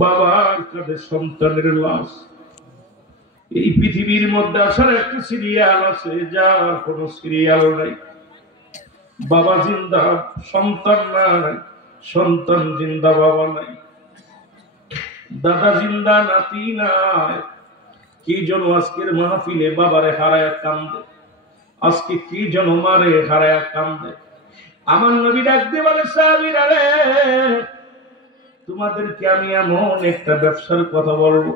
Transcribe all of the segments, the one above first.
বাবার কাছে সন্তানের লাশ। এই পৃথিবীর মধ্যে আসার একটা সিরিয়াল আছে, যার কোনো সিরিয়াল নাই। বাবা জিন্দা, সন্তান নাই, সন্তান জিন্দা, বাবা নাই। দাদা জিন্দা, নাতি নাই। কি জন আজকের মাহফিলে বাবারে হারায় কান্দে, আজকে কি জন মারে হারায় কান্দে। আমার নবী ডাক দিয়ে বলে, সাহাবীরা রে, তোমাদেরকে আমি এমন একটা ব্যবসার কথা বলবো।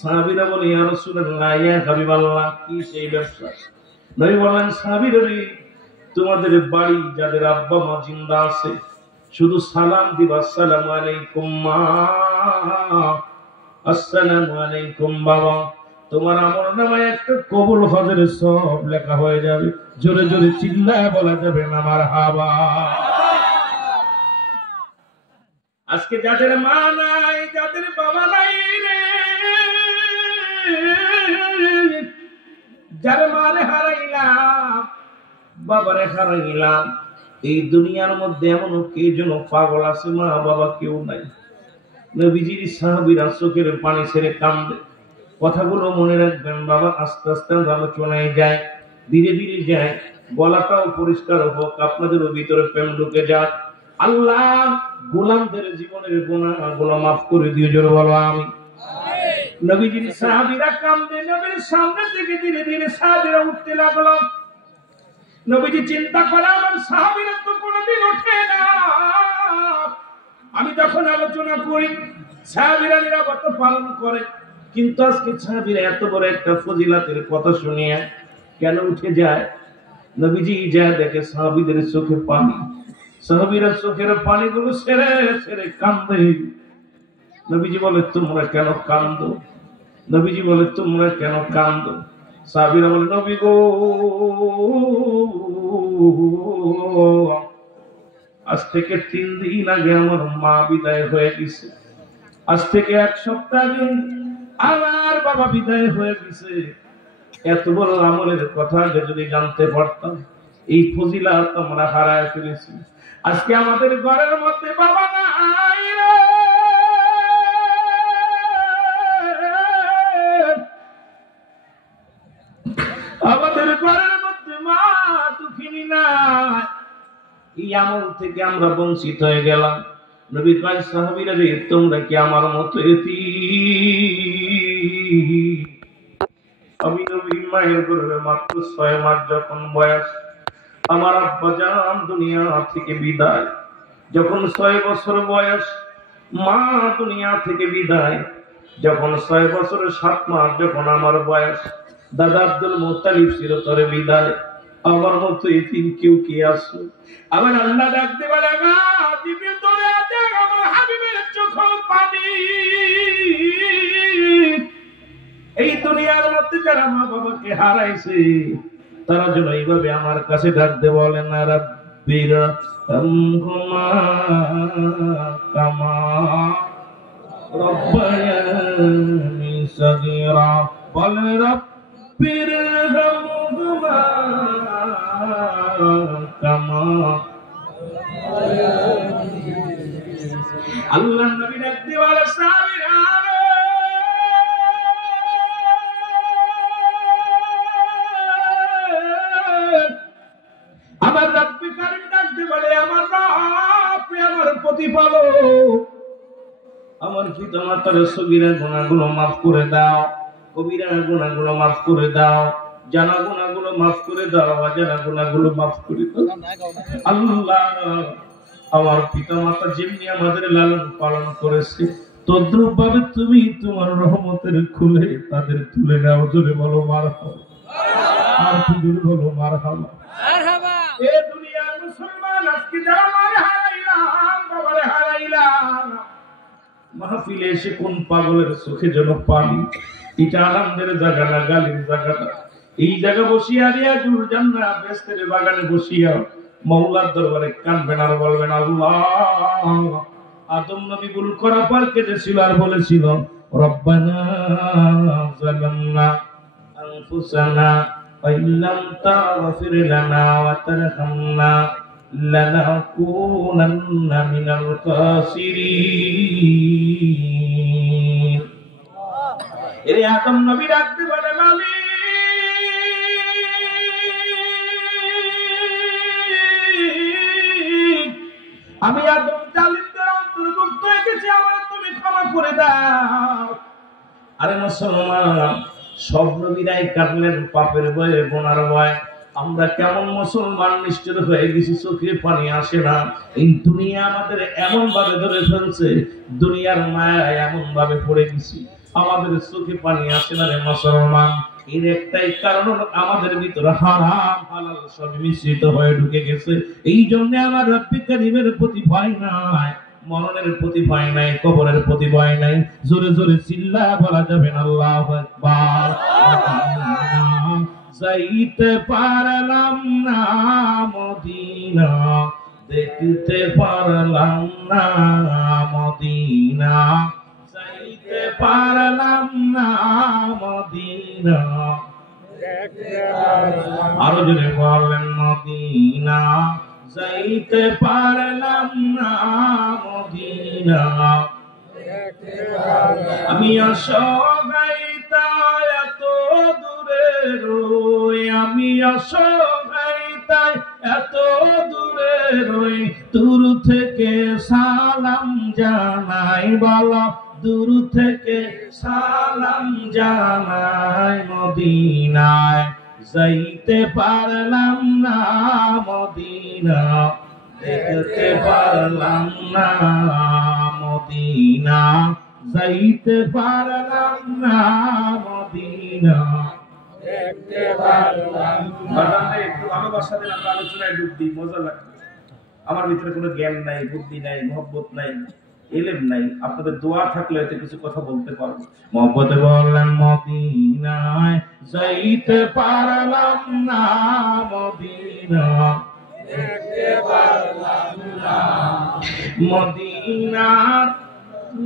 সাহাবীরা বলে, ইয়া রাসূলুল্লাহ, ইয়া হাবিবাল্লাহ, কি সেই ব্যবসা? নবী বলেন, সাহাবীরা রে, তোমাদের বাড়ি যাদের আব্বা মা জিন্দা আছে, শুধু সালাম দিবা, আসসালামু আলাইকুম মা, আসসালামু আলাইকুম বাবা। তোমার আমলনামায় একটা কবুল হজের সব লেখা হয়ে যাবে। জোরে জোরে চিল্লায় বলা যাবে না মারহাবা। আজকে যাদের মা নাই, যাদের বাবা নাই রে, যার মারে হারাইলাম, বাবারে হারাইলাম, এই দুনিয়ার মধ্যে এমন কে যেন পাগল আছে, মা বাবা কেউ নাই। নবীজির সাহাবীরা চোখের পানি ছেড়ে কান্দে। কথাগুলো মনে রাখবেন বাবা। আস্তে আস্তে আলোচনায় যায়, ধীরে ধীরে যায়, গলাটাও পরিষ্কার হোক, আপনাদেরও ভিতরে প্রেম ঢুকে যাক। আল্লাহ গোলামদের জীবনের গুনাহগুলো মাফ করে দিয়ে জোরে বলো আমিন। নবীজির সাহাবীরা কান্দে, নবীর সামনে থেকে ধীরে ধীরে সাহাবীরা উঠতে লাগলো। নবীজি চিন্তা করে, আমার সাহাবীরা তো কোনোদিন ওঠে না। আমি যখন আলোচনা করি সাহাবীরা নিরাপত্তা পালন করে, কিন্তু আজকে সাহাবীরা এত বড় একটা ফজিলাতের কথা শুনিয়ে কেন উঠে যায়? নবীজি যা দেখে সাহাবীদের চোখে পানি, সাহাবীরা চোখের পানিগুলো ছেড়ে ছেড়ে কান্দে। নবীজি বলে, তোমরা কেন কান্দো? নবীজি বলে, তোমরা কেন কান্দো? সাহাবীরা বলে, নবী গো, আজ থেকে 3 দিন আগে আমার মা বিদায় হয়ে গেছে, আজ থেকে 1 সপ্তাহ আগে আমার বাবা বিদায় হয়ে গেছে। এত বড় আমলের কথা যদি জানতে পারতাম, এই ফজিলত আমরা হারায় ফেলেছি। আজকে আমাদের ঘরের মধ্যে বাবা নাই রে, আমাদের ঘরের মধ্যে মা দুঃখিনী নাই। এই আমল থেকে আমরা বঞ্চিত হয়ে গেলাম। নবী কয়, সাহাবীরা রে, তোমরা কি আমার মতো এতিম? আমি নবী মায়ের গর্ভে মাত্র 6 মাস যখন বয়স, আমার আব্বা জান দুনিয়া থেকে বিদায়। যখন 6 বছর বয়স, মা দুনিয়া থেকে বিদায়। যখন 6 বছর 7 মাস যখন আমার বয়স, দাদা আব্দুল মুত্তালিব চিরতরে বিদায়। আমার মতো এতিম কেউ কি আছে? আমার আল্লাহ ডাকতে পারে না, জিবরিল তোরে আছে, আমার হাবিবের চোখে পানি। এই দুনিয়ার মধ্যে যারা মা বাবাকে হারাইছে, তারা যেন এইভাবে আমার কাছে ডাকতে বলে না, রাব্বির হামহুমা কামা রব্বায়ানি সগীরা। বলে, রাব্বির হামহুমা কামা। আল্লাহ নবী ডাকতে বলে, সাহাবীরা আমার রব্বে কারীম ডাকতে বলে, আমার রব, আমার প্রতিপালক, আমার পিতামাতার সগীরা গুনাহগুলো মাফ করে দাও, কবিরা গুনাহগুলো মাফ করে দাও, জানা গুনাহগুলো মাফ করে দাও, অজানা গুনাহগুলো মাফ করে দাও। আল্লাহ, আমার পিতামাতা যেমনি আমাদের লালন পালন করেছে, তদ্রূপ ভাবে তুমি তোমার রহমতের খুলে তাদের তুলে নাও। জোরে বলো মারহাবা, আর জোরে বলো মারহাবা। এ দুনিয়ার মুসলমান, আজকে যারা মারে হারাইলাম, বাবারে হারাইলাম, মাহফিলে এসে কোন পাগলের চোখে যেন পানি। এটা আনন্দের জায়গা না, গালির জায়গা না। এই জায়গা বসিয়া রিয়াজুল জান্নাত বেহেশতের বাগানে বসিয়া মাওলার দরবারে কাঁদবেন আর বলবেন, আল্লাহ, আদম নবী ভুল করার পর কেঁদেছিল আর বলেছিল, রব্বানা যালামনা আনফুসানা ওয়া ইল্লাম তাগফির লানা ওয়া তারহামনা লানাকুনান্না মিনাল খাসিরিন। এর আদম নবী ডাকতে বলে মালিক আমি আদম জালিমদের অন্তর্ভুক্ত হয়ে গেছি, আমার তুমি ক্ষমা করে দাও। আরে মুসলমান, সব নবীরাই কাটলেন পাপের ভয়ে, গুনার ভয়। আমরা কেমন মুসলমান নিষ্ঠুর হয়ে গেছি, চোখে পানি আসে না। এই দুনিয়া আমাদের এমন ভাবে ধরে ফেলছে, দুনিয়ার মায়ায় এমন ভাবে পড়ে গেছি, আমাদের চোখে পানি আসে না রে মুসলমান। এর একটাই কারণ হলো আমাদের ভিতরে হারাম হালাল সব মিশ্রিত হয়ে ঢুকে গেছে। এই জন্য আমার রব্বুল কারীমের প্রতি ভয় নাই, মরণের প্রতি ভয় নাই, কবরের প্রতি ভয় নাই। জোরে জোরে চিল্লা বলা যাবে না আল্লাহু আকবার। যাইতে পারলাম না মদিনা, দেখতে পারলাম না মদিনা, যাইতে পারলাম না মদিনা। আরো জোরে বলেন মদিনা, যাইতে পারলাম না মদিনা। আমি অসহায়তা এত দূরে রই, আমি অসহায়তা এত দূরে রই, দূর থেকে সালাম জানাই, বলো দূর থেকে সালাম জানাই। মদিনায় যাইতে পারলাম না মদিনা, দেখতে পারলাম না মদিনা, যাইতে পারলাম না মদিনা, দেখতে পারলাম না। একটু ভালোবাসা দিন, আমরা আলোচনায় ডুব দিই, মজা লাগবে। আমার ভিতরে কোনো জ্ঞান নাই, বুদ্ধি নাই, মহব্বত নাই, এলেম নাই। আপনাদের দোয়া থাকলে হয়তো কিছু কথা বলতে পারবো। মহব্বতে বললেন মদিনায় যাইতে পারলাম না মদিনা, দেখতে পারলাম না। মদিনার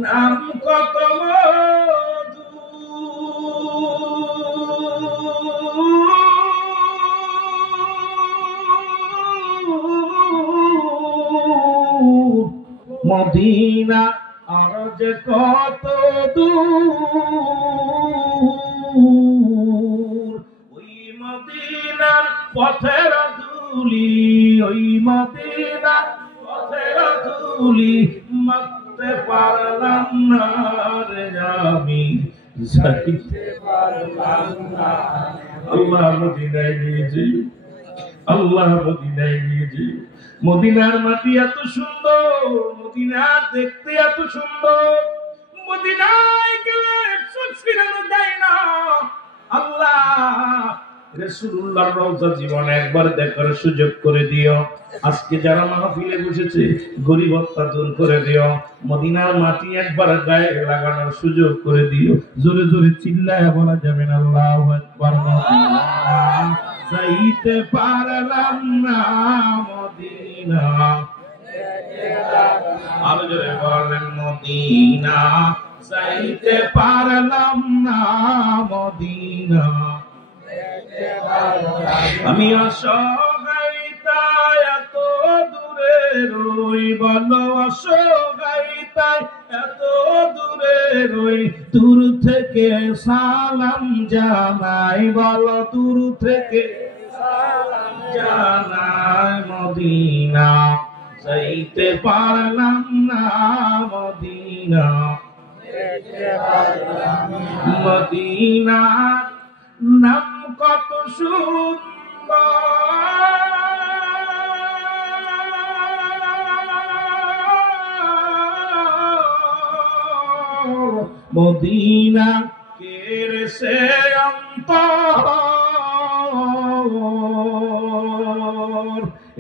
নাম কত মধু, মদিনা আর যে কত দূর, ওই মদিনার পথের ধুলি, ওই মদিনার পথের ধুলি মাখতে পারলাম না রে আমি, যাইতে পারলাম না। আল্লাহ মদিনায় নিয়ে যাই, আল্লাহ মদিনায় নিয়ে যাই। মদিনার মাটি এত সুন্দর, মদিনা দেখতে এত সুন্দর, মদিনায় গেলে চোখ ফিরানো যায় না। আল্লাহ রাসূলুল্লাহর রওজা জীবনে একবার দেখার সুযোগ করে দিও। আজকে যারা মাহফিলে বসেছে গরিবত্ব দূর করে দিও, মদিনার মাটি একবার গায়ে লাগানোর সুযোগ করে দিও। জোরে জোরে চিল্লায় বলা যাবে না আল্লাহু আকবার। যাইতে পারলাম না মদিনা, আরো জোরে বলেন মদিনা, যাইতে পারলাম না মদিনা। আমি অসহায়তা এত দূরে রই, বলো অসহায়তা এত দূরে রই, দূর থেকে সালাম জানাই, বলো দূর থেকে সালাম জানাই। মদিনা যাইতে পারলাম না মদিনা, মদিনার নাম কত সুন্দর, মদিনা কের সে অন্তর।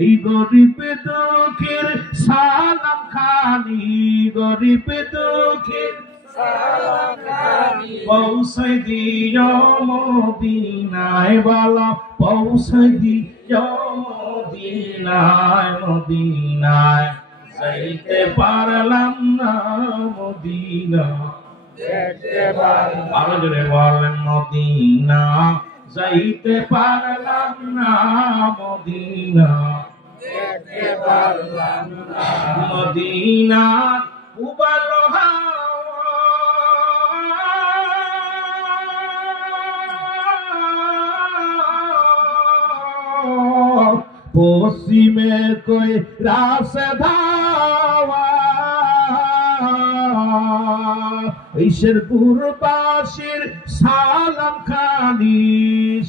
এই গরিব দুঃখের সালাম খানি, গরিব দুঃখের সালাম খানি, পৌঁছাই দিও মদিনায়, বলো পৌঁছাই দিও মদিনায়। মদিনায় যাইতে পারলাম না মদিনা, দেখতে পারলাম। আরো জোরে বলেন মদিনা যাইতে পারলাম না মদিনা, মদিনার উবাল পশ্চিমে কই রাসে ধাওয়া শেরপুরবাসীর সালাম খানি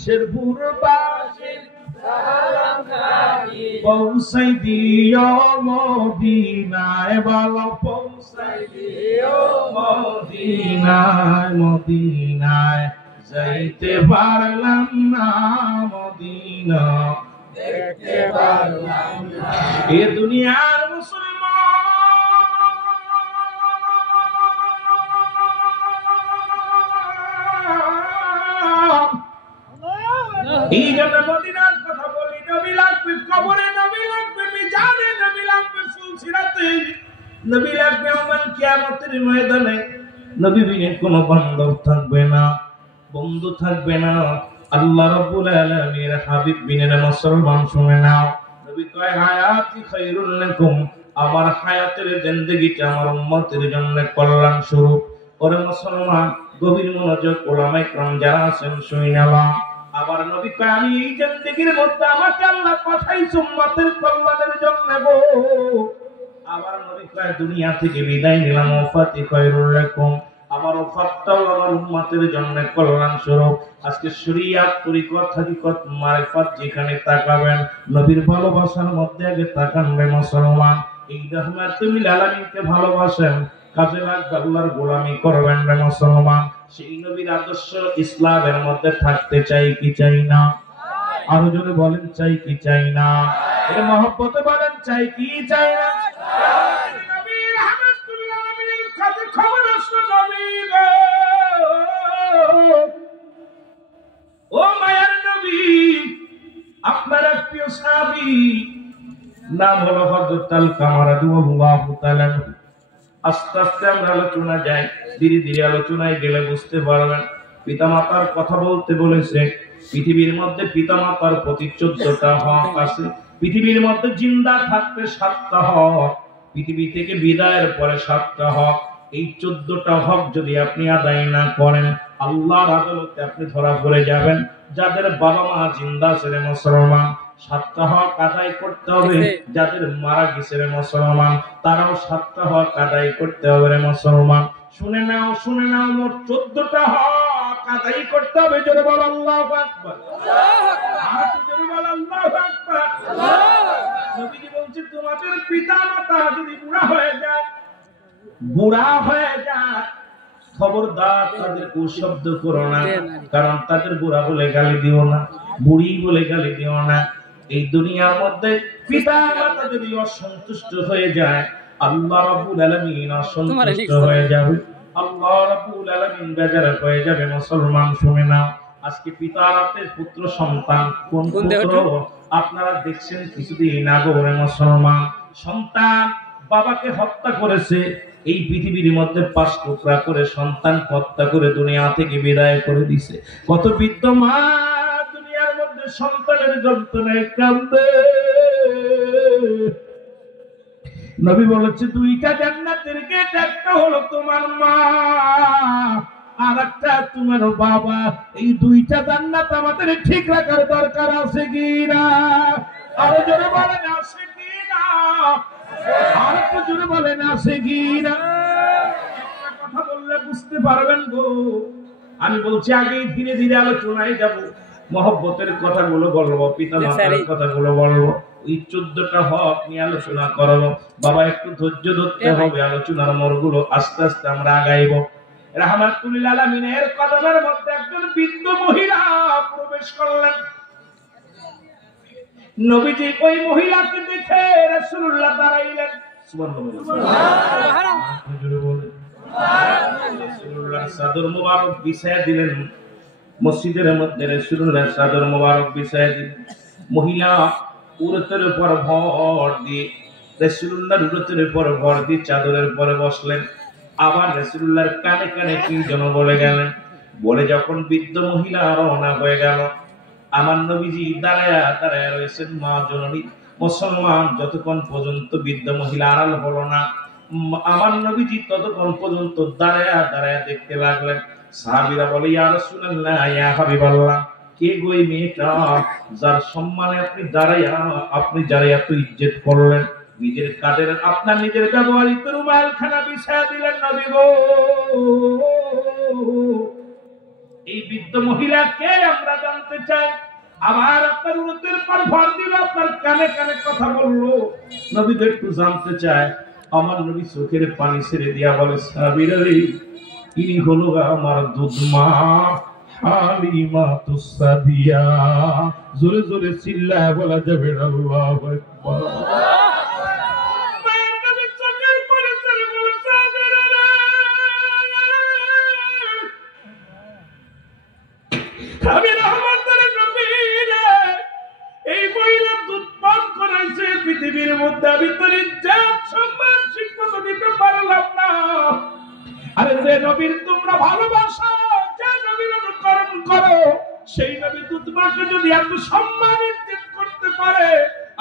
শেরপুরবাসীর সালাম খানি পৌঁছাই দিও মদিনায় ভালো পৌঁছাই দিও মদিনায় মদিনায় যাইতে পারলাম না মদিনা দেখতে পারলাম না এ দুনিয়ার এই জন্য মদিনার কথা বলি নবী লাগবে কবরে নবী লাগবে মিজানে নবী লাগবে ফুলসিরাতে নবী লাগবে আমার কিয়ামতের ময়দানে নবী বিনে কোনো বান্ধব থাকবে না বন্ধু থাকবে না আল্লাহ রাব্বুল আলামিনের হাবিব বিনে মুসলমান শুনে নাও নবী কয় হায়াতি খায়রুল লাকুম আমার হায়াতের জিন্দেগিটা আমার উম্মতের জন্য কল্যাণ স্বরূপ ওরে মুসলমান গভীর মনোযোগ ওলামায়ে کرام যারা আছেন শুনে নাও আবার নবী কয় আমি এই জিন্দেগির মধ্যে আমাকে আল্লাহ পাঠাইছে উম্মতের কল্যাণের জন্য গো আবার নবী কয় দুনিয়া থেকে বিদায় নিলাম ওয়াফাতি খায়রুল লাকুম আমার ওয়াফাতটাও আমার উম্মতের জন্য কল্যাণ স্বরূপ আজকে শরীয়ত তরিকত হাকিকত মারিফত যেখানে তাকাবেন নবীর ভালোবাসার মধ্যে আগে তাকান রে মুসলমান এই রাহমাতুল আলামিনকে ভালোবাসেন কাজে লাগবে আল্লাহর গোলামি করবেন রে মুসলমান সেই নবীর আদর্শ ইসলামের মধ্যে থাকতে চাই কি চাই না আরো জোরে বলেন চাই কি চাই না এটা মহব্বতে বলেন চাই কি চাই না নবী রাহমাতুল আলামিনের কাছে খবর আসলো নবী গো ও মায়ার নবী আপনার প্রিয় সাহাবী নাম হলো হযরত আল-কামার রাদিয়াল্লাহু তাআলা আস্তে আস্তে আমরা আলোচনা যাই ধীরে ধীরে আলোচনায় গেলে বুঝতে পারবেন পিতামাতার কথা বলতে বলেছে পৃথিবীর মধ্যে পিতামাতার প্রতি 14টা হক আছে পৃথিবীর মধ্যে জিন্দা থাকতে 7টা হক পৃথিবী থেকে বিদায়ের পরে 7টা হক এই 14টা হক যদি আপনি আদায় না করেন আল্লাহর আদালতে আপনি ধরা পড়ে যাবেন যাদের বাবা মা জিন্দা আছে রে মুসলমান 7টা হক আদায় করতে হবে যাদের মারা গেছে রে মুসলমান তারাও 7টা হক আদায় করতে হবে রে মুসলমান শুনে নাও মোট 14টা হক আদায় করতে হবে জোরে বল আল্লাহু আকবার আর জোরে বল আল্লাহু আকবার নবীজি বলছে তোমাদের পিতামাতা যদি বুড়া হয়ে যায় খবরদার তাদের কুশব্দ করো না কারণ তাদের বুড়া বলে গালি দিও না বুড়ি বলে গালি দিও না এই দুনিয়ার মধ্যে পিতামাতা যদি অসন্তুষ্ট হয়ে যায় আল্লাহ রাব্বুল আলামিন অসন্তুষ্ট হয়ে যাবে আল্লাহ রাব্বুল আলামিন বেজার হয়ে যাবে মুসলমান শুনে নাও আজকে পিতার হাতে পুত্র সন্তান কোন পুত্র আপনারা দেখছেন কিছুদিন আগে মুসলমান সন্তান বাবাকে হত্যা করেছে এই পৃথিবীর মধ্যে 5 টুকরা করে সন্তান হত্যা করে দুনিয়া থেকে বিদায় করে দিয়েছে কত বৃদ্ধ মা দুনিয়ার মধ্যে সন্তানের যন্ত্রণায় কাঁদে নবী বলেছে দুইটা জান্নাতের গেট একটা হলো তোমার মা আর একটা তোমার বাবা এই দুইটা জান্নাত আমাদের ঠিক রাখার দরকার আছে কি না আরো জোরে বলেন আছে কি না আর একটু জোরে বলেন আছে কি না একটা কথা বললে বুঝতে পারবেন গো আমি বলছি আগে ধীরে ধীরে আলোচনায় যাব মহব্বতের কথাগুলো বলবো পিতামাতার কথাগুলো বলবো এই 14টা হক নিয়ে আলোচনা করব বাবা একটু ধৈর্য ধরতে হবে আলোচনার মোড়গুলো আস্তে আস্তে আমরা আগাইবো রাহমাতুল আলামিনের কদমের মধ্যে একজন বৃদ্ধ মহিলা প্রবেশ করলেন নবীজি ওই মহিলাকে দেখে রাসূলুল্লাহ দাঁড়াইলেন সুবহানাল্লাহ রাসূলুল্লাহ চাদর মোবারক বিছায়া দিলেন মসজিদের মধ্যে রাসূলুল্লাহ চাদর মোবারক বিছায়া দিলেন মহিলা উরতের উপর ভর দিয়ে রাসূলুল্লাহর উরতের উপর ভর দিয়ে চাদরের উপরে বসলেন আবার রাসূলুল্লাহর কানে কানে কি যেন বলে গেলেন বলে যখন বৃদ্ধ মহিলা রওনা হয়ে গেল আমার নবীজি দাঁড়ায়া রয়েছেন মা জননী মুসলমান যতক্ষণ পর্যন্ত বৃদ্ধ মহিলা আড়াল হলো না, আমার নবীজি ততক্ষণ পর্যন্ত দাঁড়ায়া দাঁড়ায়া দেখতে লাগলেন। সাহাবীরা বলে, ইয়া রাসূলুল্লাহ, ইয়া হাবিবাল্লাহ, কে গো এই মেয়েটা যার সম্মানে আপনি যারা এত ইজ্জত করলেন, নিজের কাঁধের আপনার নিজের ব্যবহারিত রুমাল খানা বিছায়া দিলেন নবী গো। এই বৃদ্ধ মহিলা কে আমরা জানতে চাই। আবার আপনার উন্নতির পর ভর দিল, আপনার কানে কানে কথা বললো, নবী তো একটু জানতে চায়। আমার নবী চোখের পানি ছেড়ে দিয়া বলে, সাহাবীরা রে, ইনি হলো আমার দুধমা হালিমা তুসাদিয়া। জোরে জোরে চিল্লায় বলা যাবে আল্লাহু আকবার। আমি রহমতের নবী রে, এই মহিলা দুধ পান করাইছে, পৃথিবীর মধ্যে আমি তোর ইজ্জত সম্মান শিক্ষা দিতে পারলাম না। আরে যে নবীর তোমরা ভালোবাসো, যে নবীর অনুকরণ করো, সেই নবী দুধমাকে যদি এত সম্মান ইজ্জত করতে পারে,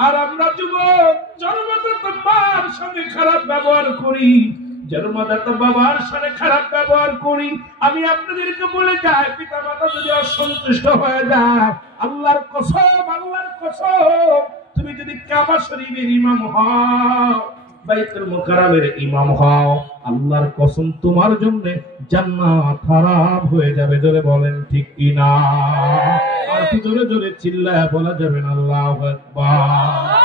আর আমরা যুবক জন্মদাতা মার সঙ্গে খারাপ ব্যবহার করি, জন্মদাতা বাবার সাথে খারাপ ব্যবহার করি। আমি আপনাদেরকে বলে যাই, পিতা মাতা যদি অসন্তুষ্ট হয়ে যায়, আল্লাহর কসম, তুমি যদি কাবা শরীফের ইমাম হও, বাইতুল মুকাররমের ইমাম হও, আল্লাহর কসম তোমার জন্য জান্নাত হারাম হয়ে যাবে। জোরে বলেন ঠিক কি না? আর কি জোরে জোরে চিল্লায় বলা যাবে না আল্লাহু আকবার।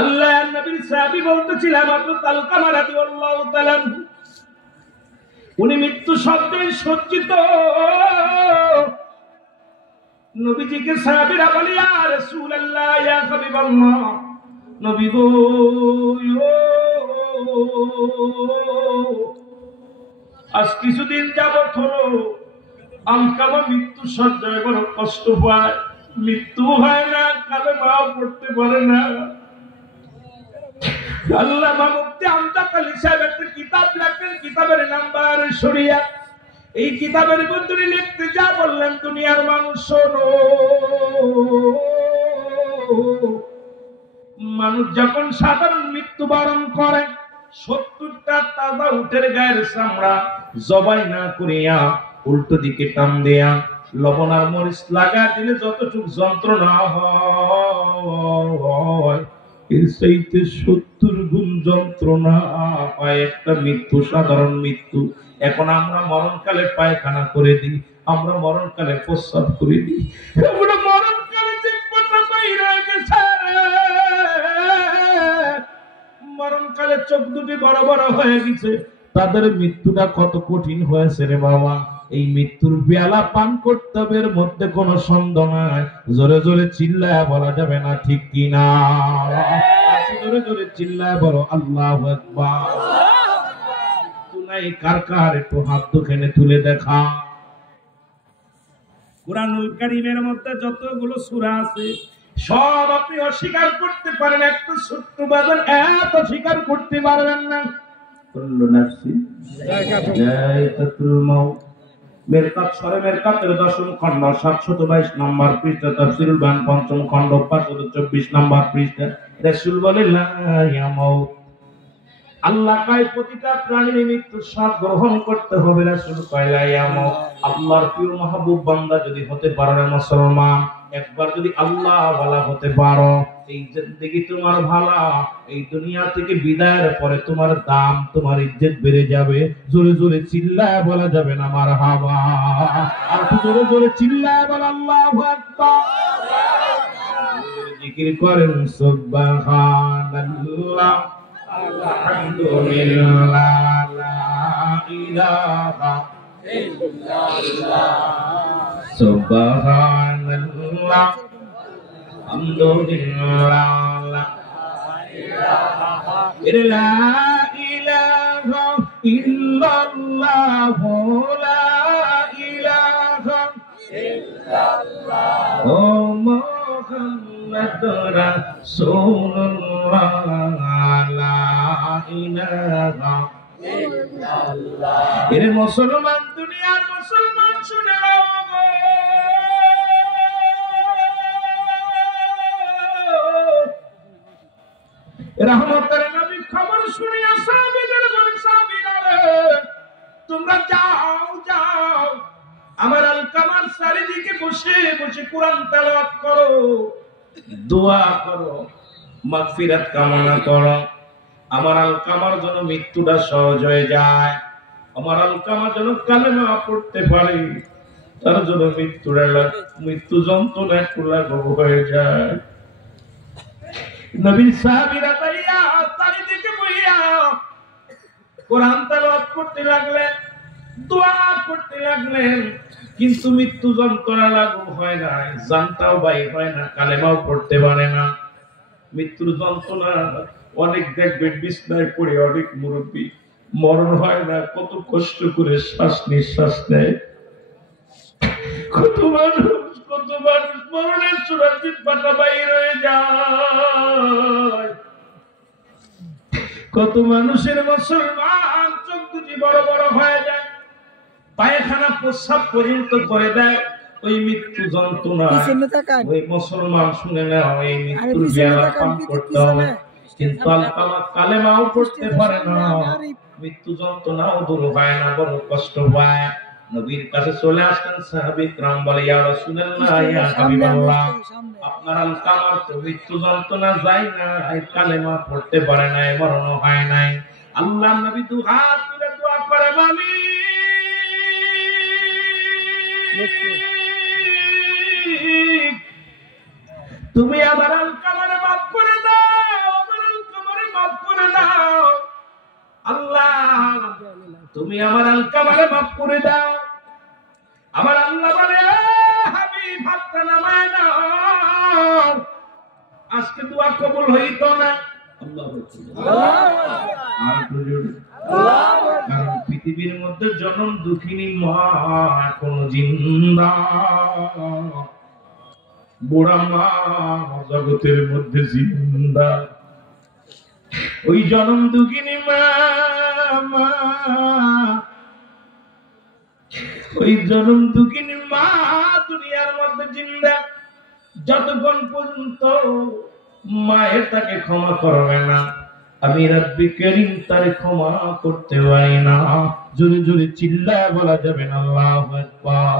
আল্লাহর নবীর সাহাবী বলতেছিলেন হযরত আলকামা রাদিয়াল্লাহু তাআলা, উনি মৃত্যু শব্দে সজ্জিত। নবীজিকে সাহাবীরা বলে, ইয়া রাসূলুল্লাহ, ইয়া হাবিবাল্লাহ, নবী গো, আজ কিছুদিন যাবত হলো আলকামা মৃত্যু সজ্জায় বড় কষ্ট পায়, মৃত্যু হয় না, কালেমা পড়তে পারে না। আল্লামা মুফতি আমজাদ আলী সাহেব একটা কিতাব লেখেন, কিতাবের নাম বায়ানে শরিয়াত। এই কিতাবের মধ্যে লিখতে যা বললেন, দুনিয়ার মানুষ শোনো, মানুষ যখন সাধারণ মৃত্যুবরণ করে, 70টা তাজা উটের গায়ের চামড়া জবাই না করিয়া উল্টো দিকে টান দেয়া লবণ আর মরিচ লাগা দিলে যতটুকু যন্ত্রণা হয়, এর চাইতে 70 গুণ যন্ত্রণা হয় একটা মৃত্যু, সাধারণ মৃত্যু। এখন আমরা মরণকালে পায়খানা করে দিই, আমরা মরণকালে প্রস্রাব করে দিই, আমরা মরণকালে যে কথা বাইরে গেছে, মরণকালে চোখ দুটি বড় বড় হয়ে গেছে, তাদের মৃত্যুটা কত কঠিন হয়েছে রে বাবা। এই মৃত্যুর পেয়ালা পান করতে হবে, এর মধ্যে কোনো সন্দেহ নাই। জোরে জোরে চিল্লায় বলা যাবে না ঠিক কি না? জোরে জোরে চিল্লায় বলো আল্লাহু আকবার। তুই কার কার একটু হাত দুখানে তুলে দেখা। কুরআনুল কারীমের মধ্যে যতগুলো সূরা আছে সব আপনি অস্বীকার করতে পারেন, একটা ছোট্ট বাদন এত অস্বীকার করতে পারবেন না। কুল্লু নাফসিন যায়কাতুল মাউত। মেরকাত সূরা মেরকাতের 10ম খণ্ড 722 নম্বর পৃষ্ঠা, তাফসীরুল বায়ান 5ম খণ্ড 524 নম্বর পৃষ্ঠা। রাসূল বলেন, লা ইয়া মাউত, আল্লাহ কয় প্রতিটা প্রাণীর মৃত্যু স্বাদ গ্রহণ করতে হবে। রাসূল কয়, লা ইয়া মাউত, আল্লাহর প্রিয় মাহবুব বান্দা যদি হতে পারো রে মুসলমান, একবার যদি আল্লাহ ওয়ালা হতে পারো, এই জিন্দেগি তোমার ভালা, এই দুনিয়া থেকে বিদায়ের পরে তোমার দাম, তোমার ইজ্জত বেড়ে যাবে। জোরে জোরে চিল্লায় বলা যাবে না মারহাবা। আর জোরে জোরে চিল্লায় বলা আল্লাহু আকবার। জিকির করেন সুবহানাল্লাহ, আলহামদুলিল্লাহ, লা ইলাহা ইল্লাল্লাহ, সুবহানাল্লাহ, আলহামদুলিল্লাহ, লা ইলাহা ইল্লাল্লাহ, লা ইলাহা ইল্লাল্লাহ, ও মুহাম্মাদুর রাসূলুল্লাহ, লা ইলাহা ইল্লাল্লাহ। এর মুসলমান, দুনিয়ার মুসলমান শুনে নাও গো, রহমতের নবী খবর শুনিয়া সাহাবীদের বলে, সাহাবীরা রে, তোমরা যাও যাও, আমার আলকামার চারিদিকে বসে বসে কোরআন তেলাওয়াত করো, দোয়া করো, মাগফিরাত কামনা করো। আমার আলকামার জন্য মৃত্যুটা সহজ হয়ে যায়, আমার আলকামা যেন কালেমা পড়তে পারে, তার জন্য মৃত্যু যন্ত্রণা একটু লাঘব হয়ে যায়। নবীর সাহাবীরা তাইয়া চারিদিকে বইয়া কোরআন তেলাওয়াত করতে লাগলেন, দোয়া করতে লাগলেন, কিন্তু মৃত্যু যন্ত্রণা লাঘব হয় না, জানটাও বাইর হয় না, কালেমাও পড়তে পারে না। মৃত্যুর যন্ত্রণা অনেক দেখবেন বিছনায় পড়ে অনেক মুরব্বী মরণ হয় না, কত কষ্ট করে শ্বাস নিঃশ্বাস নেয়। কত মানুষ মরণের চূড়ান্ত পাতা বাইর হয়ে যায়। কত মানুষের মুসলমান চোখ দুটি বড় বড় হয়ে যায়, পায়খানা প্রস্রাব পর্যন্ত করে দেয়। ওই মৃত্যু যন্ত্রণা ওই মুসলমান শুনে না, ওই মৃত্যুর বেলা পান করতে হবে, কিন্তু কালেমাও পড়তে পারে না, মৃত্যু যন্ত্রণাও দূর হয় না, বড় কষ্ট পায়। নবীর কাছে চলে আসেন সাহাবী کرام বলে, ইয়া রাসূলুল্লাহ, ইয়া হাবিবাল্লাহ, আপনার আলকামার তো মৃত্যু যন্ত্রণা যায় না, এই কালেমা পড়তে পারে না, মরণ হয় নাই। আল্লাহর নবী দু হাত তুলে দোয়া করে, তুমি আমার আলকামারে মাফ করে দাও, আমার আলকামারে মাফ করে দাও, আল্লাহ তুমি আমার আলকামারে মাফ করে দাও। আমার আল্লাহ বলে, হাবিব হাতটা নামায় নাও, আজকে দোয়া কবুল হইতো না। কারণ পৃথিবীর মধ্যে জনম দুঃখিনী মা কোন জিন্দা, বুড়া মা জগতের মধ্যে জিন্দা। ওই জনম দুঃখিনী মা, ওই জনম দুঃখিনী মা দুনিয়ার মধ্যে জিন্দা। যতক্ষণ পর্যন্ত মায়ের তাকে ক্ষমা করবে না, আমি রব্বি করিম তারে ক্ষমা করতে পারি না। জোরে জোরে চিল্লায় বলা যাবে না আল্লাহু আকবার।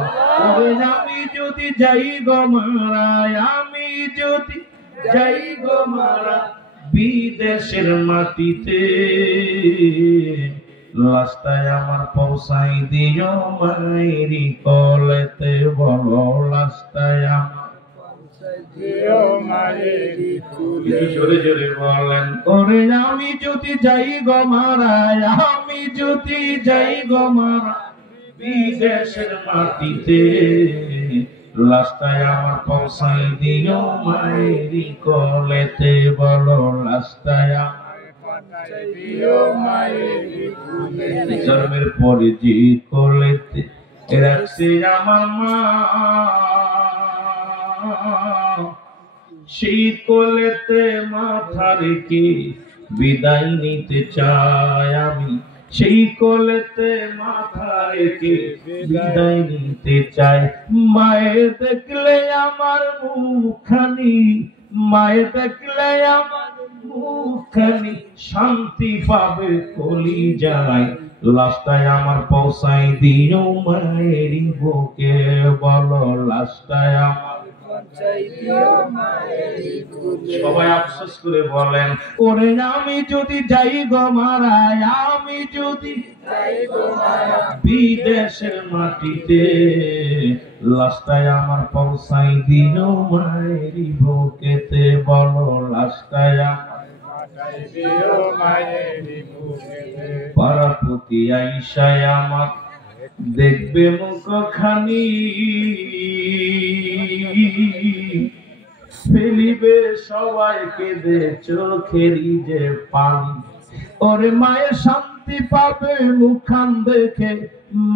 আমি যদি যাই গো মারা, আমি যদি যাই গো মারা বিদেশের মাটিতে, লাস্টায় আমার পৌঁছাই দিও মায়েরি কলেতে, বলো লাস্টায় আমার জোরে জোরে বলেন, ওরে আমি যদি যাই গো মারা, আমি যদি যাই গো মারা বিদেশের মাটিতে, লাস্টায় আমার পৌঁছাই দিও মায়েরি কলেতে, বলো লাস্টায় জন্মের পরে যে কলেতে রাখছে আমার মা, সেই কোলেতে মাথা রেখে বিদায় নিতে চাই আমি, সেই কোলেতে মাথা রেখে বিদায় নিতে চাই। মায়ের দেখলে আমার মুখখানি, মায়ের দেখলে আমার মুখখানি শান্তি পাবে কলিজায়, লাস্টায় আমার পৌঁছাই দিও মায়েরই বুকে, বলো লাস্টায় আমার। সবাই আফসোস করে বলেন, ওরে আমি যদি যাই গো মারা, আমি যদি যাই গো মারা বিদেশের মাটিতে, লাস্টায় আমার পৌঁছাই দিও মায়েরই বুকেতে, বলো লাস্টায় পারাপতি আইসায় আমার দেখবে মুখখানি, ফেলিবে সবাইকে দে চোখেরই যে পানি। ওরে মায়ের শান্তি পাবে মুখখান দেখে,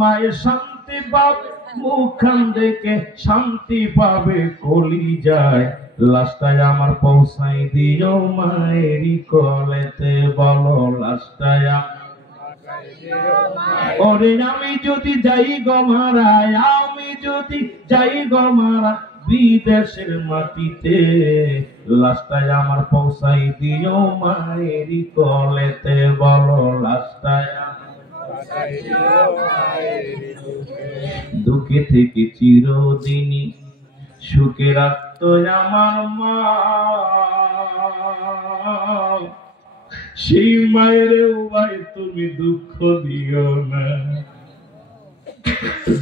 মায়ের শান্তি পাবে মুখখান দেখে, শান্তি পাবে কলিজায়, লাস্টায় আমার পৌঁছাই দিও মায়েরই কলেতে, বলো লাস্টায়। ওরে আমি যদি যাই গো মারা, আমি যদি যাই গো মারা বিদেশের মাটিতে লাশটায় আমার পৌঁছাই দিও মায়েরই কলেতে বলো লাশটায় দুঃখে থেকে চিরদিনই সুখে রাখতো আমার মা সেই মায়ের ভাই তুমি দুঃখ দিও না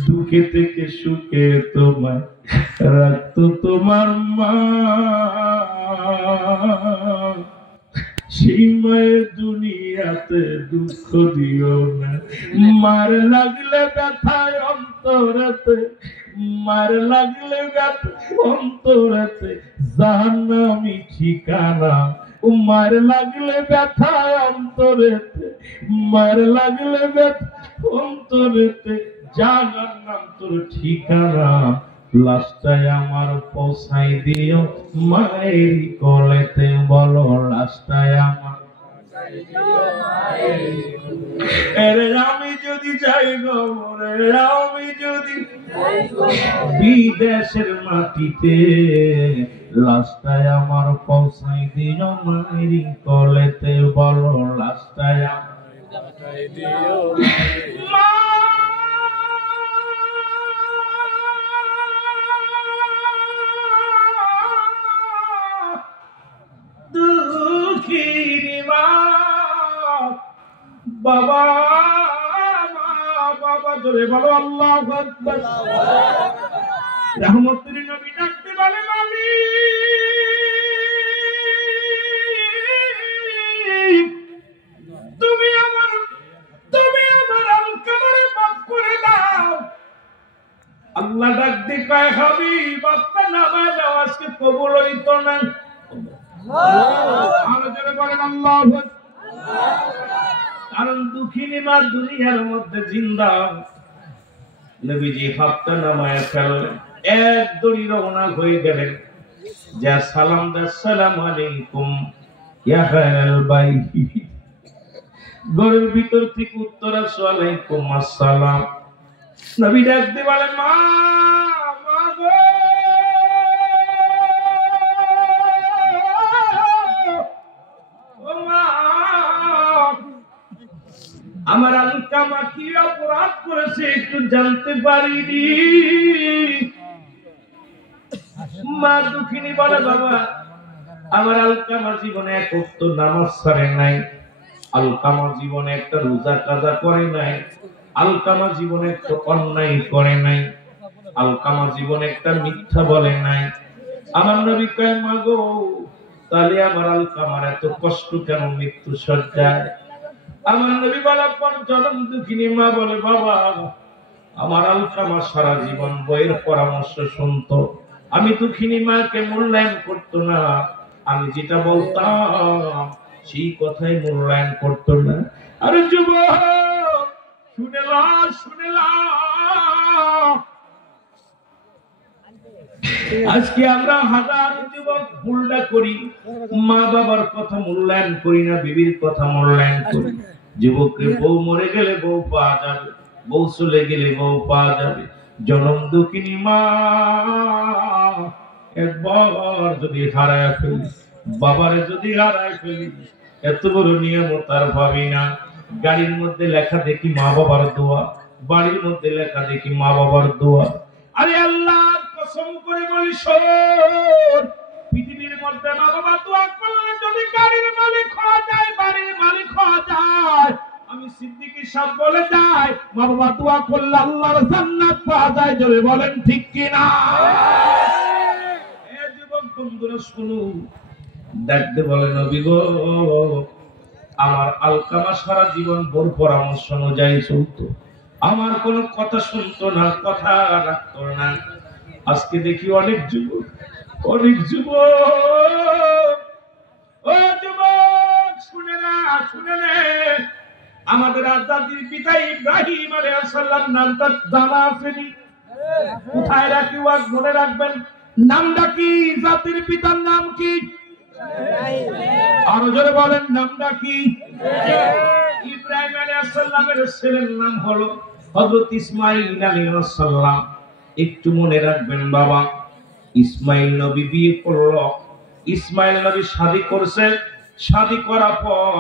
দুঃখে থেকে সুখে তোমায় রাখতো তোমার মা সেই মায়ের দুনিয়াতে দুঃখ দিও না মার লাগলে ব্যথায় অন্তরেতে মার লাগলে ব্যথা অন্তরেতে জাহান্নামী ঠিকানা মার লাগলে ব্যথা অন্তরেতে মার লাগলে ব্যথা অন্তরেতে জাহান্নাম তোর ঠিকানা লাশটায় আমার পৌঁছাই দিও মায়ের কোলেতে বলো লাশটায় আমার এরে আমি যদি যাই গো রে আমি যদি বিদেশের মাটিতে লাশটায় আমার পৌঁছাই দিও মায়ের কোলেতে বলো লাশটায় মা দুঃখিনী মা বাবা মা বাবা ধরে বলো আল্লাহু আকবার রহমতের নবী ডাকতে বলে মালিক তুমি আমার আলকামারে মাফ করে দাও আল্লাহ ডাক দিয়ে কয় হাবিব আপনার নামায় দাও আজকে কবুল হইতো না কারণ দুঃখিনী মা দুনিয়ার মধ্যে জিন্দা নবীজি হাতটা নামায় ফেললেন এক দড়ি রওনা হয়ে গেলেন যা সালাম দা আসসালামু আলাইকুম ইয়া খায়রাল বাইতি ঘরের ভিতর থেকে উত্তর আসো আলাইকুম আসসালাম নবী ডাক দিয়ে বলেন মা গো আমার আলকামা কি অপরাধ করেছে একটু জানতে পারিনি মা দুঃখিনী বলে বাবা আমার আলকামা জীবনে এক ওয়াক্ত নামাজ ছাড়ে নাই আলকামা জীবনে একটা রোজা কাজা করে নাই আলকামা জীবনে একটা অন্যায় করে নাই আলকামা জীবনে একটা মিথ্যা বলে নাই আমার নবী কয় মা গো তাহলে আমার আলকামার এত কষ্ট কেন মৃত্যু সজ্জায় আমার নবী বলার পর জনম দুঃখিনী মা বলে বাবা আমার আলকামা সারা জীবন বইয়ের পরামর্শ শুনতো আমি দুঃখিনী মাকে মূল্যায়ন করতো না আমি যেটা বলতাম সেই কথাই মূল্যায়ন করতো না আরে যুবক শুনেলা আজকে আমরা হাজার যুবক ভুলটা করি মা বাবার কথা মূল্যায়ন করি না বিবির কথা মূল্যায়ন করি যুবকের বউ মরে গেলে বউ পাওয়া যাবে বউ চলে গেলে বউ পাওয়া যাবে জনম দুঃখিনী মা একবার যদি হারায় ফেলি বাবারে যদি হারায় ফেলি এত বড় নিয়ামত আর ভাবি না গাড়ির মধ্যে লেখা দেখি মা বাবার দোয়া বাড়ির মধ্যে লেখা দেখি মা বাবার দোয়া আরে আল্লাহ কসম করে বলি শোন পৃথিবীর মধ্যে মা বাবা দোয়া করলে যদি গাড়ির মালিক হওয়া যায় বাড়ির মালিক হওয়া যায় আমি সিদ্দিকী সাহেব বলে যাই মা বাবা দোয়া করলে আল্লাহর জান্নাত পাওয়া যায় জোরে বলেন ঠিক কি না এ যুবক বন্ধুরা শুনো দেখতে বলে নবী গো আমার আলকামা সারা জীবন বোর পরামর্শ অনুযায়ী চলতো আমার কোনো কথা শুনতো না কথা রাখতো না আজকে দেখি অনেক যুবক ও যুবক শুনে নে আমাদের আজাদির পিতা ইব্রাহিম আলাইহিস সালাম নামটা জানা আছেনি কোথায় রাখি ওয়াজ মনে রাখবেন নামটা কি জাতির পিতার নাম কি আরো জোরে বলেন নামটা কি ইব্রাহিম আলাইহিস সালামের ছেলের নাম হলো হযরত ইসমাঈল আলাইহিস সালাম একটু মনে রাখবেন বাবা ইসমাইল নবী বিয়ে করলো। ইসমাইল নবী শাদী করছে। শাদী করার পর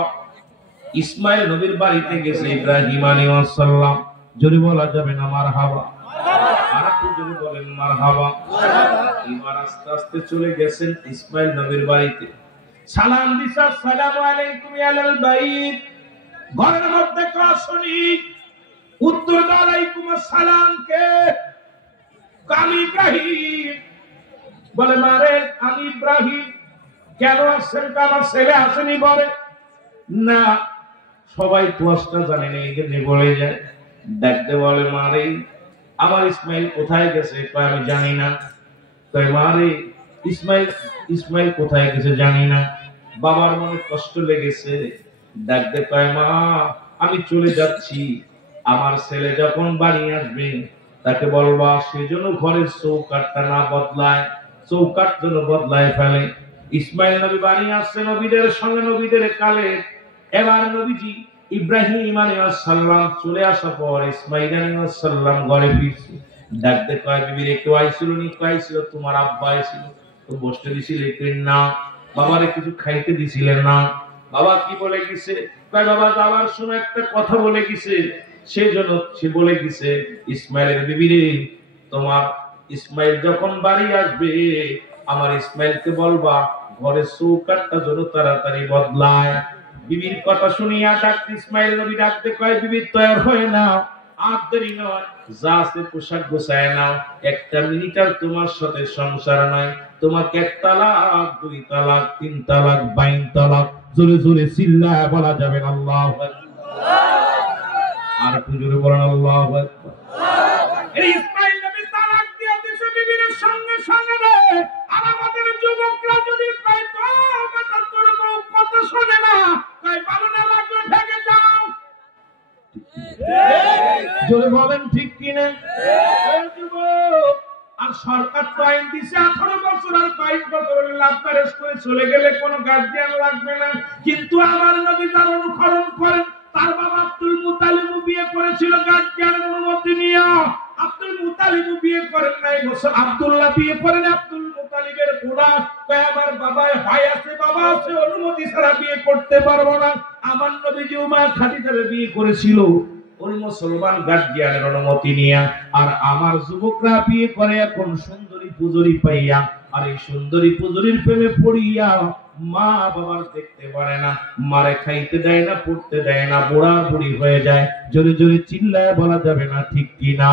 ইসমাইল নবীর বাড়িতে গেছে ইব্রাহিম আলাইহিস সালাম। যদি বলা যাবে না মারহাবা, আর একটু যদি বলেন মারহাবা। এবার আস্তে আস্তে চলে গেছেন ইসমাইল নবীর বাড়িতে। সালাম দিছে, আসসালামু আলাইকুম আলাল বাইত। ঘরের মধ্যে কাজ শুনি, উত্তর আলাইকুম আসসালাম। কে? আমি ইব্রাহিম। বলে মারে আমি ইব্রাহিম। কেন আসছেন? আমার ছেলে আসেনি। বলে না, সবাই তোয়াজটা জানে না, এই জন্য বলে যায়। দেখতে বলে মারে আমার ইসমাইল কোথায় গেছে? আমি জানি না। তাই মারে ইসমাইল কোথায় গেছে জানি না। বাবার মনে কষ্ট লেগেছে। দেখতে পায় মা আমি চলে যাচ্ছি, আমার ছেলে যখন বাড়ি আসবে তাকে বলবা সেজন্য ঘরের চৌকাঠটা না বদলায়, চৌকাঠ যেন বদলায় ফেলে। ইসমাইল নবী বাড়ি আসছে নবীদের সঙ্গে, নবীদের কালে। এবার নবীজি ইব্রাহিম আলাইহিস সালাম চলে আসার পর ইসমাইল আলাইহিস সালাম ঘরে ফিরছে। ডাকতে কয় বিবির একটু আইছিল নি? কইছিল তোমার আব্বা আইছিল, তো বসতে দিছিলে না? বাবারে কিছু খাইতে দিছিলেন না? বাবা কি বলে গেছে? কয় বাবা যাওয়ার সময় একটা কথা বলে গেছে, সেজন্য সে বলে গেছে ইসমাইলের বিবিরে তোমার ইসমাইল যখন বাড়ি আসবে আমার ইসমাইলকে বলবা ঘরের চৌকাঠটা যেন তাড়াতাড়ি বদলায়। বিবির কথা শুনিয়া ডাকতে ইসমাইল নবী ডাকতে কয় বিবি তৈরি হয়ে নাও, আর দেরি নয়, যা আছে পোশাক গোছায় নাও। একটা মিনিট আর তোমার সাথে সংসার নাই। তোমাকে 1 তালাক, 2 তালাক, 3 তালাক, 22 তালাক। জোরে জোরে চিল্লায় বলা যাবে না আল্লাহু আকবার। আর একটু জোরে বলেন আল্লাহু আকবার। এই ইসমাইল নবী তালাক দিয়ে দিয়েছে বিবির সঙ্গে সঙ্গে। আর আমাদের যুবকরা যদি পাইতো কথা করব, কথা শুনে না, তাই ভালো না লাগলে ভেগে যাও। জোরে বলেন ঠিক কিনা? আর সরকার তো আইন দিছে 18 বছর আর 22 বছর লাভ ম্যারেজ করে চলে গেলে কোনো গার্জিয়ান লাগবে না। কিন্তু আমার নবী তার অনুসরণ করেন। তার বাবা আব্দুল মুতালিব বিয়ে করেছিল গার্জিয়ানের অনুমতি নিয়ে। আব্দুল মুতালিব বিয়ে করেন নাই, আব্দুল্লাহ বিয়ে করেন। আব্দুল মুতালিবের বুড়া কয় আমার বাবার ভাই আছে, বাবা আছে, অনুমতি ছাড়া বিয়ে করতে পারবো না। আমার নবীজি উম্মে খাদিজার বিয়ে করেছিল ওই মুসলমান গার্জিয়ানের অনুমতি নিয়ে। আর আমার যুবকরা বিয়ে করে এখন সুন্দরী পুজুরি পাইয়া, আর এই সুন্দরী পুজুরির প্রেমে পড়িয়া মা বাবার দেখতে পারে না, মারে খাইতে দেয় না, পড়তে দেয় না, বুড়া বুড়ি হয়ে যায়। জোরে জোরে চিল্লায় বলা যাবে না ঠিক কিনা?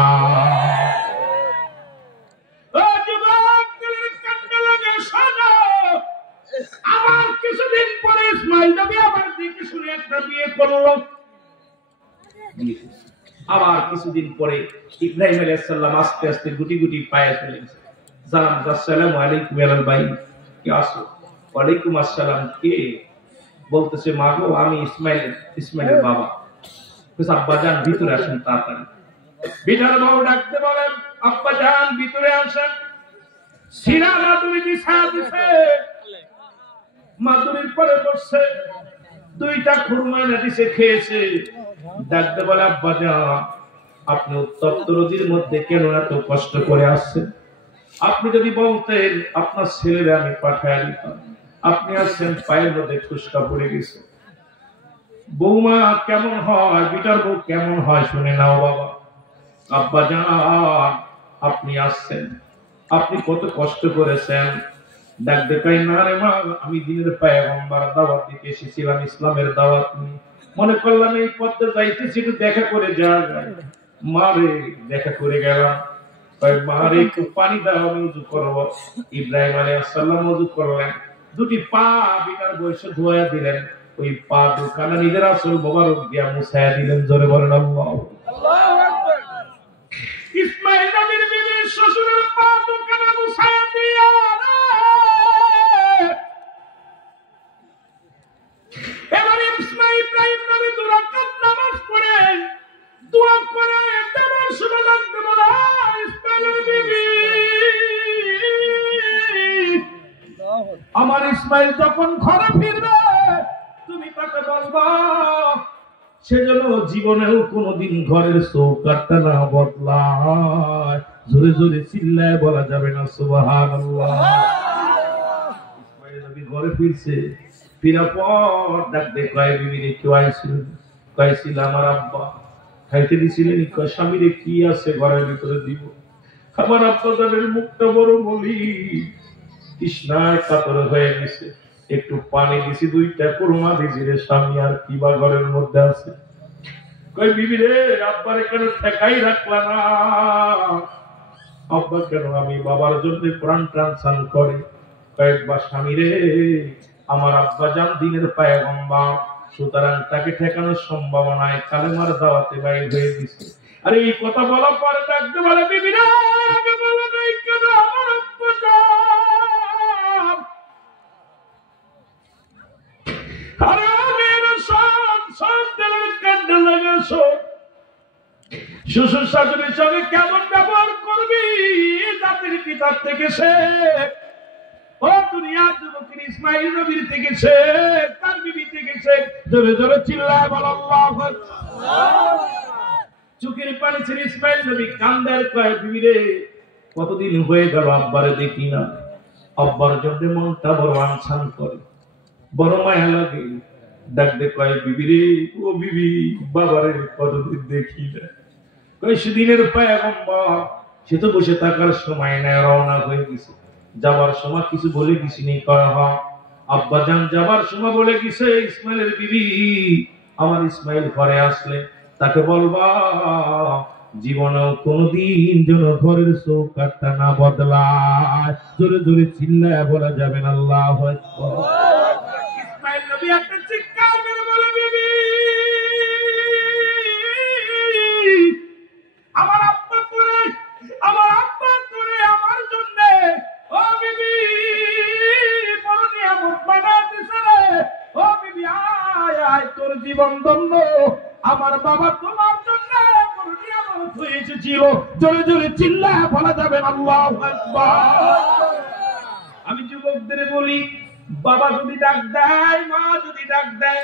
আবার কিছুদিন পরে ইসমাইল নবী আবার দেখে শুনে একটা বিয়ে করলো। আবার কিছুদিন পরে ইব্রাহিম আলাইহিস সালাম আস্তে আস্তে গুটি গুটি পায়ে চলে গেছে। সালাম আসসালামু আলাইকুম আলাল ভাই, কে আসো? ওয়ালাইকুম আসসালাম। কে? বলতেছে মা গো আমি ইসমাইলের বাবা। কইছে আব্বা জান ভিতরে আসেন তাড়াতাড়ি। বিটার বাবু ডাকতে বলেন আব্বা জান ভিতরে আসেন। সিনা মাদুরি বিছায়া দিছে, মাদুরির পরে বসছে, 2টা খুরমা এনে দিছে, খেয়েছে। ডাকতে বলে আব্বা জান আপনি উত্তপ্ত রোদের মধ্যে কেন এত কষ্ট করে আসছেন? আপনি যদি বলতেন আপনার ছেলেরে আমি পাঠায় দিতাম। আপনি আসছেন পায়ের মধ্যে ফুসকা পড়ে গেছে। বৌমা কেমন হয়, বিটার বউ কেমন হয় শুনে নাও বাবা। আব্বা জান আপনি আসছেন, আপনি কত কষ্ট করেছেন। ডাক দেখাই না রে মা, আমি দিনের পয়গম্বর দাওয়াত দিতে এসেছিলাম, ইসলামের দাওয়াত নিয়ে। মনে করলাম এই পথে যাইতেছি একটু দেখা করে যাওয়া যায়। মারে দেখা করে গেলাম। মারে একটু পানি দাও, আমি উযু করব। ইব্রাহিম আলাইহিস সালাম উযু করলেন, 2টি পা বিটার বয়সে ধোয়া দিলেন। ওই পা দুখানা নিজের আসল মোবারক দিয়া মুছায়া দিলেন। জোরে বলেন আল্লাহু আকবার। ইসমাইল নবীর বিবির শ্বশুরের পা দুখানা মুছায়া দিয়া এবার ইব্রাহিম নবী 2 রাকাত নামাজ পড়ে দোয়া করে দেবার সময় লাগতে বলে ইসমাইলের বিবি আমার ইসমাইল যখন ঘরে ফিরবে তুমি তাকে বলবা সেজন্য জীবনেও কোনোদিন ঘরের চৌকাঠটা না বদলায়। জোরে জোরে চিল্লায় বলা যাবে না সুবহানাল্লাহ। ইসমাইল নবী ঘরে ফিরছে, ফিরা পর ডাক দে কয় বিবি রে কেউ আইছিল? কইছিল আমার আব্বা। খাইতে দিছিলেন? কয় স্বামীরে কি আছে ঘরের ভিতরে দিব। আমার আব্বা জানের মুখটা বড় বলি তৃষ্ণায় কাতর হয়ে গেছে, একটু পানি দিছি, 2টা কুরমা দিছি রে স্বামী, আর কি বা ঘরের মধ্যে আছে। কই বিবি রে আব্বারে কেন ঠেকাই রাখলা না? আব্বা কেন আমি বাবার জন্য প্রাণ টান করে। কয়েকবার স্বামী রে আমার আব্বা জান দিনের পয়গম্বর, সুতরাং তাকে ঠেকানোর সম্ভাবনায় কালেমার দাওয়াতে বাইর হয়ে গেছে। আরে এই কথা বলা পরে ডাকতে বলে বিবি রে আগে বলো নাই কেন আমার আব্বা জান? আরে মেয়ের সব দিলের কান্না লাগাছো, শ্বশুর শাশুড়ির সঙ্গে কেমন ব্যবহার করবি জাতির পিতার থেকে শেখ। ও দুনিয়ার যুবকের ইসমাইল নবীর থেকে শেখ, তার বিবি থেকে শেখ। জোরে জোরে চিল্লায় বল আল্লাহু আকবার। চোখের পানি ছেড়ে ইসমাইল নবী কান্দার কয় বিবি রে কতদিন হয়ে গেল আব্বারে দেখি না। আব্বার জন্য মনটা বড় আনছান করে, বড় মায়া লাগে। ডাক দে কয় বিবি রে ও বিবি বাবারে কতদিন দেখি না। সেদিনের পয়গম্বর সে তো বসে থাকার সময় নাই, রওনা হয়ে গেছে। যাবার সময় কিছু বলে গেছিনি? কয় হ্যাঁ আব্বা জান যাবার সময় বলে গেছে ইসমাইলের বিবি আমার ইসমাইল ঘরে আসলে তাকে বলবা জীবনেও কোনদিন যেন ঘরের চৌকাঠটা না বদলায়। জোরে জোরে চিল্লায় বলা যাবে না আল্লাহু আকবার। ইসমাইল নবী একটা চিৎকার করে বলে বিবি আমার আব্বা করে আমার জন্য ও বিবি বড় নিয়ামত বানায় দিছে রে। ও বিবি আয় আয় তোর জীবন ধন্য, আমার বাবা তোমার জন্য বড় নিয়ামত হয়ে এসেছিল। জোরে জোরে চিল্লায় বলা যাবে আল্লাহু আকবার। আমি যুবকদের বলি বাবা যদি ডাক দেয়, মা যদি ডাক দেয়,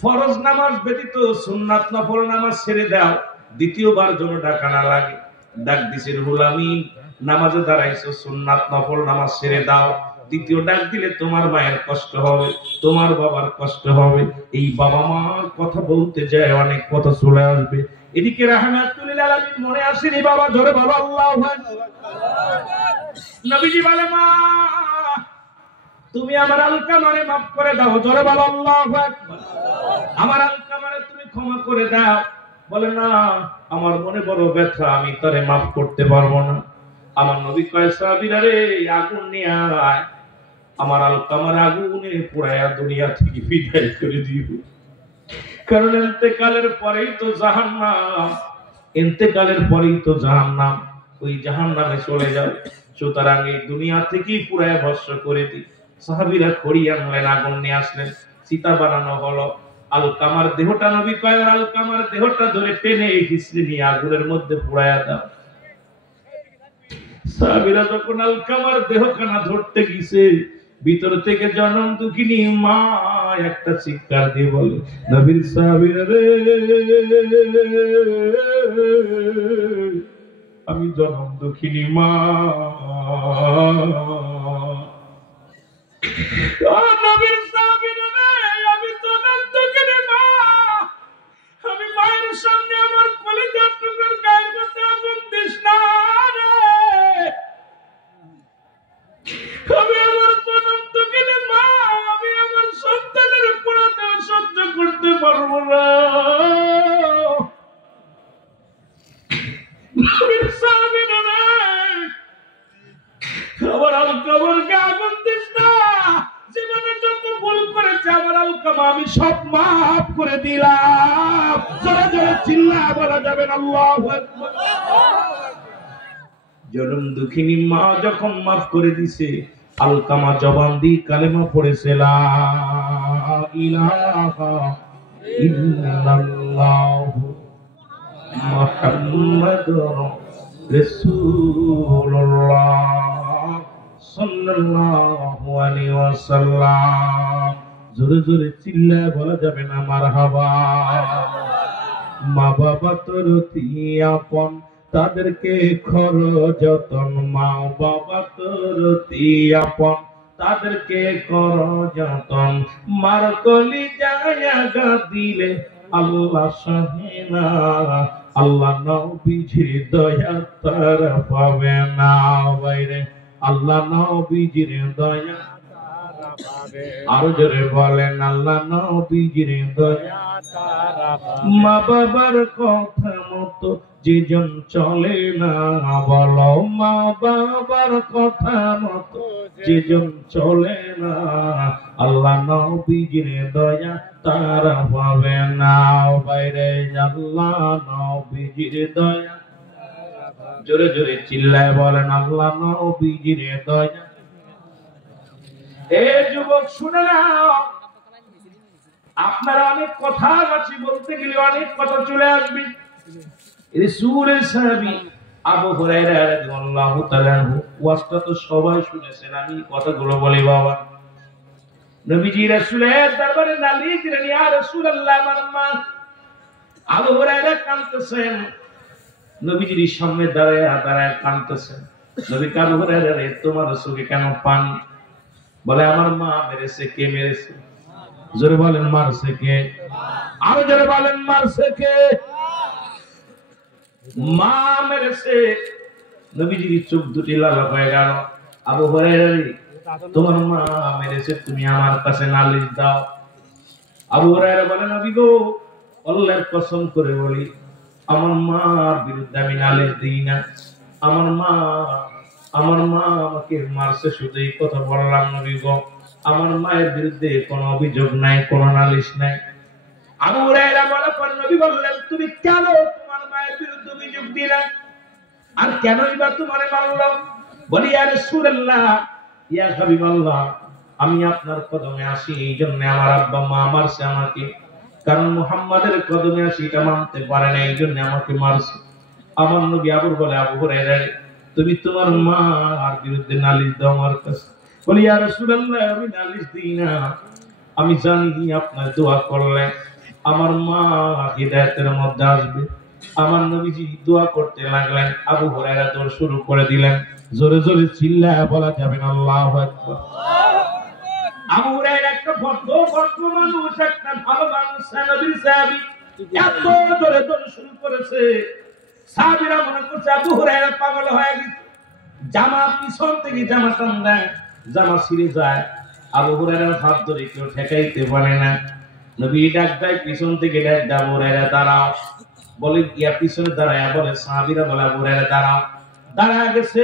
ফরজ নামাজ ব্যতীত সুন্নাত নফল নামাজ ছেড়ে দাও, দ্বিতীয়বার যেন ডাকা না লাগে। ডাক দিছে রুহুল আমিন নামাজে দাঁড়াইছো, সুন্নাত নফল নামাজ ছেড়ে দাও, দ্বিতীয় ডাক দিলে তোমার মায়ের কষ্ট হবে, তোমার বাবার কষ্ট হবে। এই বাবা মার কথা বলতে যায় অনেক কথা চলে আসবে। এদিকে রাহমাতুল লিল আলামিন মনে আসেনি বাবা? জোরে বলো আল্লাহু আকবার। নবীজি বলে মা তুমি আমার আলকামারে মাফ করে দাও। জোরে বলো আল্লাহু আকবার। আমার আলকামারে তুমি ক্ষমা করে দাও। বলে না আমার মনে বড় ব্যথা, আমি তারে মাফ করতে পারবো না। আমার নবী কয় সাহাবীরা রে আগুন নিয়ে আয়, আমার আলকামার আগুনে পোড়ায়া দুনিয়া থেকে বিদায় করে দিব। কারণ ইন্তেকালের পরেই তো জাহান্নাম, ইন্তেকালের পরেই তো জাহান্নাম, ওই জাহান্নামে চলে যাবে। সুতরাং এই দুনিয়া থেকেই পুরায় ভস্ম করে দিই। সাহাবীরা খড়ি আনলেন, আগুন নিয়ে আসলেন, চিতা বানানো হলো। আলকামার দেহটা নবী কয় আলকামার দেহটা ধরে টেনে হিসড়ে নিয়ে আগুনের মধ্যে পোড়ায়া দাও। সাহাবীরা যখন আলকামার দেহখানা ধরতে গেছে, ভিতর থেকে জনম দুঃখিনী মা একটা চিৎকার দিয়ে বলে নবীর সাহাবীরা রে আমি জনম দুঃখিনী মা। নবীর সাহাবীরা রে আমি জনম দুঃখিনী মা। আমি মায়ের সামনে আমার কলিজার টুকরোর গায়ের মধ্যে আগুন দিস না রে। আমি আমার জনম দুঃখিনী মা, আমি আমার সন্তানের পোড়াতে সহ্য করতে পারবো না। আমার আলকামারকে আগুন দিস না। জীবনে যত ভুল করেছে আমার আলকামা আমি সব মাফ করে দিলাম। জোরে জোরে চিল্লায় বলা যাবে না আল্লাহু আকবার। জনম দুঃখিনী মা যখন মাফ করে দিছে, আলকামা জবান দিয়ে কালেমা পড়েছে লা ইলাহা ইল্লাল্লাহু মুহাম্মাদুর রাসূলুল্লাহ সাল্লাল্লাহু আলাইহি ওয়াসাল্লাম। জোরে জোরে চিল্লায় বলা যাবে না মারহাবা। মা বাবা তোর আপন তাদেরকে খর যতন, মা বাবা তোর অতি আপন, তাদেরকে কর যতন, মার কলি জায়গা দিলে আল্লাহ সহে না, আল্লাহ নবীজির দয়া তারা পাবে না। বাইরে আল্লাহ নবীজির দয়া, আরো জোরে বলেন আল্লাহ নবীজির দয়া। মা বাবার কথা মতো যেজন চলে না, বলো মা বাবার কথা মতো যেজন চলে না, আল্লাহ নবীজির দয়া তারা পাবে না। বাইরে আল্লাহ নবীজির দয়া, জোরে জোরে চিল্লায় বলেন আল্লাহ নবীজির দয়া। এ যুবক শুনে নাও, আপনারা অনেক কথা আছে, বলতে গেলে অনেক কথা চলে আসবে। রাসূলের সাহাবী আবু হুরায়রা রাদিয়াল্লাহু তাআলা ওয়াজটা তো সবাই শুনেছেন, আমি কথাগুলো বলি বাবা। নবীজি রাসূলের দরবারে নালিশ দিলেন, ইয়া রাসূলুল্লাহ আমার মা। আবু হুরায়রা কাঁদতেছেন, নবীজির সামনে দাঁড়ায় দাঁড়ায় কাঁদতেছেন। নবী আবু হুরায়রা, রে তোমার চোখে কেন পানি? বলে আমার মা মেরেছে। কে মেরেছে? জোরে বলেন মারছে কে? আরো জোরে বলেন মারছে কে? মা মেরেছে। নবীজির চোখ দুটি লাল হয়ে গেল। আবু হুরায়রা, তোমার মা মেরেছে, তুমি আমার কাছে নালিশ দাও। আবু হুরায়রা বলে, নবী গো, আল্লাহর কসম করে বলি, আমার মার বিরুদ্ধে আমি নালিশ দিই না। আমার মা আমাকে মারছে, শুধু এই কথা বললাম নবী গো। আমার মায়ের বিরুদ্ধে কোনো অভিযোগ নাই, কোনো নালিশ নাই। আবু হুরায়রা বলার পর নবী বললেন, তুমি কেন তোমার মায়ের বিরুদ্ধে অভিযোগ দিলে? আর কেনই বা তোমারে মারলো? বলি, ইয়া রাসূলুল্লাহ, ইয়া হাবিবাল্লাহ, আমি আপনার কদমে আসি, এই জন্য আমার আব্বা মা মারছে আমাকে। কারণ মুহাম্মাদের কদমে আসি এটা মানতে পারে না, এই জন্য আমাকে মারছে। আমার নবী আবুর বলে, আবু হুরায়রা, তুমি তোমার মা আর বিরুদ্ধে নালিশ দাও আমার কাছে। বলি, ইয়া রাসূলুল্লাহ, আমি নালিশ দিই না, আমি জানি আপনার দোয়া করলে আমার মা হিদায়াতের মধ্যে আসবে। আমার নবীজি দোয়া করতে লাগলেন, আবু হুরায়রা দৌড় শুরু করে দিলেন। জোরে জোরে চিল্লায় বলা যাবে না আল্লাহু আকবার। আবু হুরায়রা একটা ভদ্র মানুষ, একটা ভালো মানুষ, নবীর সাহাবী, এত জোরে দৌড় শুরু করেছে, সাহাবীরা মনে করছে আবু হুরায়রা পাগল হয়ে গেছে। জামা পিছন থেকে জামা টান দেয়, জামা ছিঁড়ে যায়। আবু হুরায়রার হাত ধরে কেউ ঠেকাইতে পারে না। নবী ডাক দেয়, পিছন থেকে ডাক দেয়, আবু হুরায়রা দাঁড়াও। বলে গিয়া পিছনে দাঁড়ায়, বলে সাহাবীরা বলে, আবু হুরায়রা দাঁড়াও। দাঁড়ায় গেছে,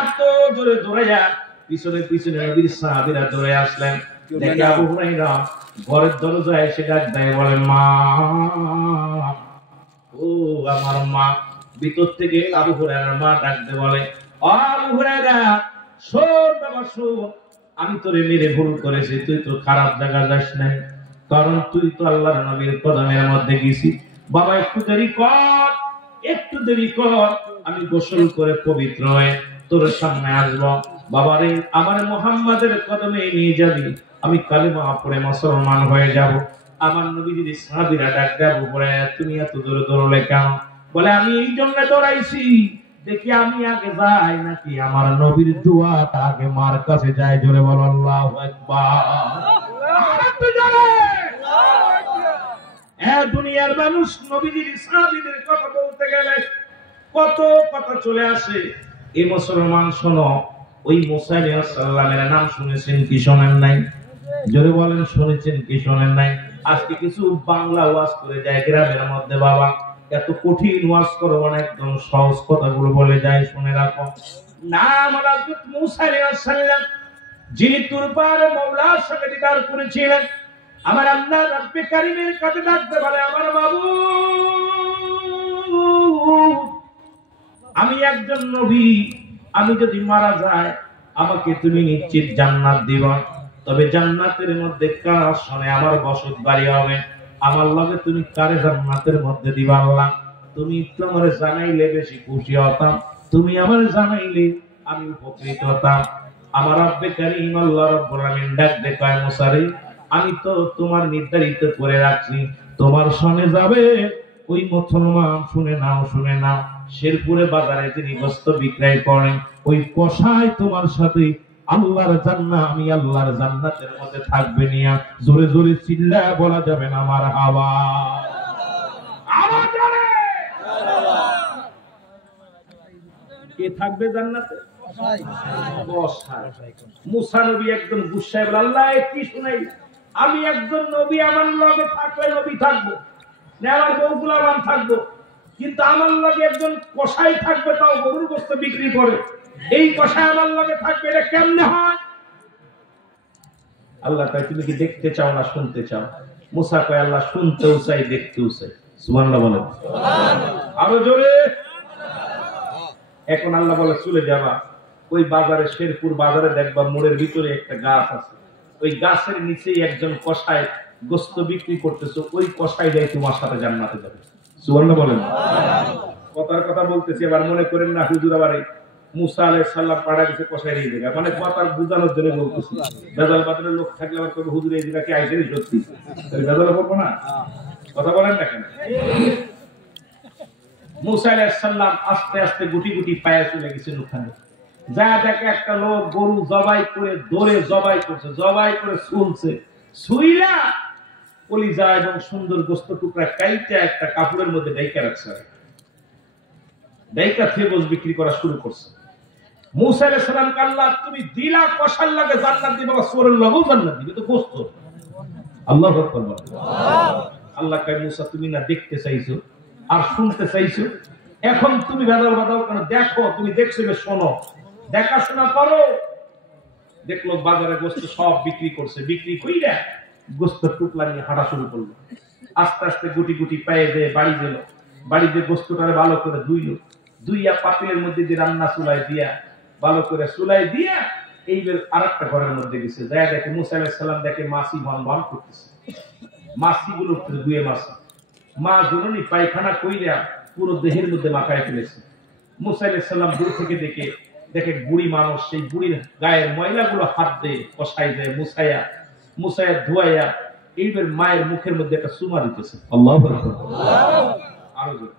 এত জোরে দৌড়াইয়া পিছনে পিছনে নবীর সাহাবীরা দৌড়ে আসলেন। দেখে আবু হুরায়রা ঘরের দরজায় এসে ডাক দেয়, বলে মা, ও আমার মা। ভিতর থেকে আবু হুরায়রার মা ডাকতে বলে, ও আবু হুরায়রা, শোন বাবা শোন, আমি তোরে মেরে ভুল করেছি, তুই তো খারাপ জায়গা যাস নাই, কারণ তুই তো আল্লাহর নবীর কদমের মধ্যে গেছিস। বাবা একটু দেরি কর, একটু দেরি কর, আমি গোসল করে পবিত্র হয়ে তোর সামনে আসবো। বাবারে, আমার মুহাম্মাদের কদমে নিয়ে যাবি, আমি কালিমা পড়ে মুসলমান হয়ে যাব। আমার নবীজির সাহাবীরা ডাক দেয়, আবু হুরায়রা, তুমি এত দূরে দৌড়লে কেন? বলে, আমি এই জন্য দৌড়াইছি, দেখি আমি আগে যাই নাকি আমার নবীর দোয়াটা আগে মার কাছে যায়। জোরে বল আল্লাহু আকবার। দুনিয়ার মানুষ নবীজির সাহাবীদের কথা বলতে গেলে কত কথা চলে আসে। এই মুসলমান শোনো, ওই মুসা আলাইহিস সালামের নাম শুনেছেন কি শোনেন নাই? জোরে বলেন, শুনেছেন কি শোনেন নাই? আজকে কিছু বাংলা ওয়াজ করে যায় গ্রামের মধ্যে, বাবা এত কঠিন ওয়াজ করবো না, একদম সহজ কথাগুলো বলে যায়, শুনে রাখো। নাম হযরত মুসা আলাইহিস সালাম, যিনি তুর পাহাড়ে মাওলার সঙ্গে দিদার করেছিলেন। আমার আল্লাহ রব্বে কারীমের কাছে ডাকতে বলে, আমার মাবুদ, আমি একজন নবী, আমি যদি মারা যাই আমাকে তুমি নিশ্চিত জান্নাত দিবা, তবে জান্নাতের মধ্যে কার আসনে আমার বসত বাড়ি হবে, আমার লগে তুমি কারে জান্নাতের মধ্যে দিবা আল্লাহ? তুমি একটু আমারে জানাইলে বেশি খুশি হতাম, তুমি আমার জানাইলে আমি উপকৃত হতাম। আমার রব্বে কারীম আল্লাহ রাব্বুল আলামিন ডাক দেখায়, মুসা রে, আমি তো তোমার নির্ধারিত করে রাখছি, তোমার সনে যাবে ওই মুসলমান। শুনে নাও, শুনে নাও, শেরপুরে বাজারে তিনি গোস্ত বিক্রয় করেন, ওই কসাই তোমার সাথে আল্লাহর জান্নাত, আমি আল্লাহর জান্নাতের মধ্যে থাকবে নিয়া জোরে জোরে চিল্লায় বলা যাবে না আমার হাওয়া আওয়াজ জোরে। কে থাকবে জান্নাতে? কসাই। মুসা নবী একদম গুসায় বলে, আল্লাহ কি শুনাই, আমি একজন নবী, আমার লগে থাকলে নবী থাকবো না, আমার বউগুলো আমার থাকবো, কিন্তু আমার লগে একজন কসাই থাকবে, তাও গরুর গোস্ত বিক্রি করে, এই কসাই আমার লগে থাকবে, এটা কেমনে হয়? আল্লাহ কয় তুমি কি দেখতে চাও না শুনতে চাও? মুসা কয় আল্লাহ শুনতেও চাই দেখতেও চাই। সুবহানাল্লাহ বলেন, আরো জোরে। এখন আল্লাহ বলে চলে যাবা ওই বাজারে, শেরপুর বাজারে দেখবা মোড়ের ভিতরে একটা গাছ আছে, ওই গাছের নিচেই একজন কসাই গোস্ত বিক্রি করতেছে, ওই কসাই যাই তোমার সাথে জান্নাতে যাবে। সুবহানাল্লাহ বলেন। কথার কথা বলতেছি, এবার মনে করেন না হুজুর আবার মুসা আলাইহিস সালাম পাড়া গেছে কসাই এই জায়গা, মানে কথার বুঝানোর জন্য বলতেছি। বেজাল বাজারের লোক থাকলে আবার কবে হুজুর এই জায়গা কি আইসেনি সত্যি, তাহলে বেজাল করবো না? কথা বলেন না কেন? মুসা আলাইহিস সালাম আস্তে আস্তে গুটি গুটি পায়ে চলে গেছেন ওখানে, যা দেখে একটা লোক গরু জবাই করে দৌড়ে জবাই করছে, জবাই করে শুনছে, শুইলা কলিজা এবং সুন্দর গোস্ত টুকরা কাইটা একটা কাপড়ের মধ্যে ডাইকা রাখছে, ডাইকা থেবস বিক্রি করা শুরু করছে। মুসা আলাইহিস সালাম কে আল্লাহ তুমি দিলা কসার লাগে জান্নাত দিবে, বা সোরের লগেও জান্নাত দিবে, তো গোস্ত। আল্লাহু আকবার বলেন। আল্লাহ কয় মুসা তুমি না দেখতে চাইছো আর শুনতে চাইছো, এখন তুমি বেদাল বাদাও কেন? দেখো, তুমি দেখছো শোনো, দেখাশোনা করো। দেখলো বাজারে গোস্ত সব বিক্রি করছে, বিক্রি কইরা গোস্ত টুকলা নিয়ে হাঁটা শুরু করলো। আস্তে আস্তে গুটি গুটি পায়ে যেয়ে বাড়ি গেল, বাড়িতে গোস্তটারে ভালো করে ধুইল, ধুইয়া পাতিলের মধ্যে দিয়ে রান্না চুলায় দিয়া, ভালো করে চুলায় দিয়া এইবার আরেকটা ঘরের মধ্যে গেছে, যায় দেখে মুসা আলাইহিস সালাম দেখে মাছি ভান ভান করতেছে, মাছিগুলো ধুয়ে মাছি, মা জননী পায়খানা কইরা পুরো দেহের মধ্যে মাখায় ফেলেছে। মুসা আলাইহিস সালাম দূর থেকে দেখে বুড়ি মানুষ, সেই বুড়ির গায়ের ময়লাগুলো হাত দিয়ে কষাই যায়, মুসায়া ধুয়াইয়া এইবার মায়ের মুখের মধ্যে একটা চুমা দিতেছে। আল্লাহু আকবার, আরো জোরে।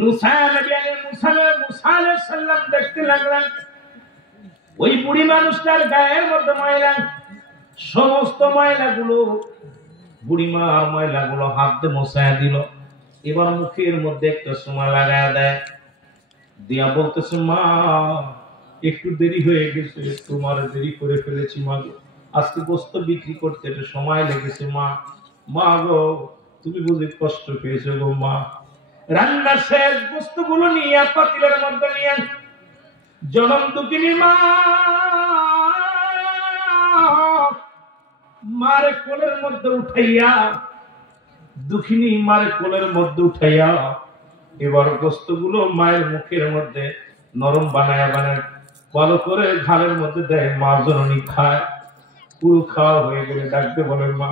মুসা আলাইহিস সালাম দেখতে লাগলেন ওই বুড়ি মানুষটার গায়ের মধ্যে ময়লা, সমস্ত ময়লাগুলো বুড়িমার ময়লাগুলো হাত দিয়ে মোছায়া দিল, এবার মুখের মধ্যে একটা সময় লাগায় দেয়, দিয়া বলতেছে মা একটু দেরি হয়ে গেছে, তোমার দেরি করে ফেলেছি মা গো, আজকে গোস্ত বিক্রি করতে একটু সময় লেগেছে মা, মা গো তুমি বুঝি কষ্ট পেয়েছো গো মা। রান্না শেষ, গোস্তগুলো নিয়ে পাতিলের মধ্যে নিয়ে জনম দুঃখিনী মা মারে কোলের মধ্যে উঠাইয়া, দুঃখিনী মারে কোলের মধ্যে উঠাইয়া এবার গোস্তগুলো মায়ের মুখের মধ্যে নরম বানায় ভালো করে ঘাড়ের মধ্যে দেয়, মা জননী খায়। পুরো খাওয়া হয়ে গেলে ডাকতে বলে মা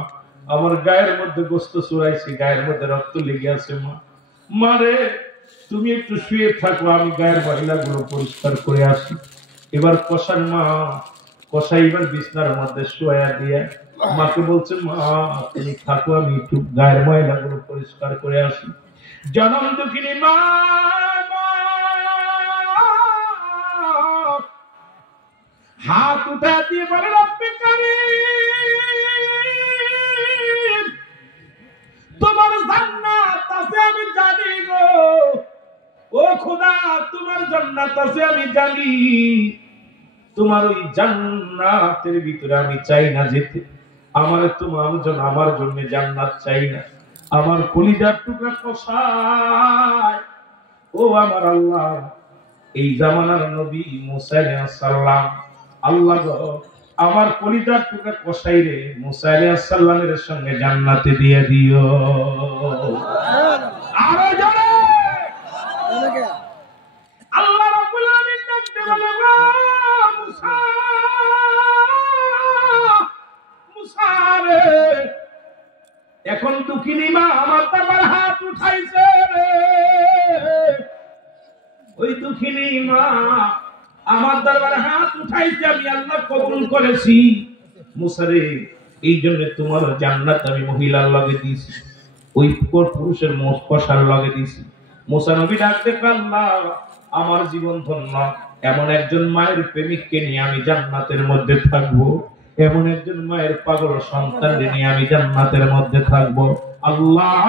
আমার গায়ের মধ্যে গোস্ত চুরাইছি, গায়ের মধ্যে রক্ত লেগে আছে মা, মারে তুমি একটু শুয়ে থাকো, আমি গায়ের মহিলাগুলো পরিষ্কার করে আসি। এবার কষাই এবার বিছনার মধ্যে শুয়ে দিয়ে মাকে বলছে মা তুমি থাকো, আমি একটু গায়ের ময়লাগুলো পরিষ্কার করে আসি। জনম দুঃখিনী মা হাত উঠা দিয়ে বলে রব্বে কারীম তোমার জান্নাত আছে আমি জানি গো, ও খোদা তোমার জান্নাত আছে আমি জানি, তোমার ওই জান্নাতের ভিতরে আমি চাই না যেতে, আমার জন্য জান্নাত চাই না, আমার কলিজার টুকরা কসাই ও আমার আল্লাহ, এই জামানার নবী মুসা আলাইহিস সালাম, আল্লাহ গো আমার কলিজার টুকরা কসাই রে মুসা আলাইহিস সালামের সঙ্গে জান্নাতে দিয়ে দিও। আরো জোরে আল্লাহ রাব্বুল আলামিন ডাকতে বলে মুসা, মুসা রে এখন দুঃখিনী মা আমার দরবার হাত উঠাইছে রে, ওই দুঃখিনী মা আমার দরবারে হাত উঠাইছে, আমি আল্লাহ কবুল করেছি। মুসা রে এই জন্য তোমার জান্নাত আমি মহিলার লগে দিয়েছি, ওই পুরুষের কসার লগে দিয়েছি, মুসা নবী ডাকতে আল্লাহ আমার জীবন ধন্য, এমন একজন মায়ের প্রেমিককে নিয়ে আমি জান্নাতের মধ্যে থাকবো, এমন একজন মায়ের পাগল সন্তান নিয়ে আমি জান্নাতের মধ্যে থাকবো। আল্লাহ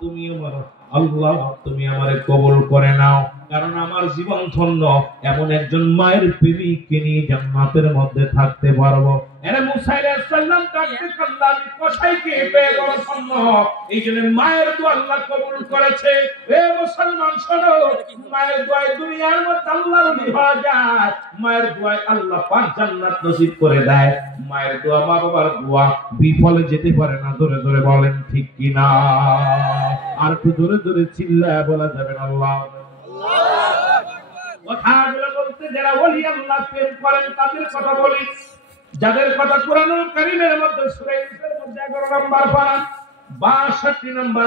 তুমি আমার, আল্লাহ তুমি আমারে কবুল করে নাও, কারণ আমার জীবন ধন্য, এমন একজন মায়ের প্রেমিককে নিয়ে জান্নাতের মধ্যে থাকতে পারবো। এরে মুসা আলাইহিস সালাম ডাকতে আল্লাহ আমি কসাইকে পেয়ে বড় ধন্য, এইজন্য মায়ের দোয়া আল্লাহ কবুল করেছে। এ মুসলমান শোনো, মায়ের দোয়ায় দুনিয়ার মধ্যে আল্লাহর ওলি হয়ে যায়, মায়ের দোয়ায় আল্লাহ পাক জান্নাত নসিব করে দেয়। মায়ের দোয়া, মা বাবার দোয়া বিফলে যেতে পারে না। জোরে জোরে বলেন ঠিক কি না? আর একটু জোরে জোরে চিল্লায় বলা যাবে না আল্লাহ। কথাগুলো বলতে যারা ওলি আল্লাহ প্রেম করেন তাদের কথা বলি, যাদের কথা কোরআনুল কারীমের মধ্যে সূরা ইউনূসের মধ্যে 11 নম্বর পারা 62 নম্বর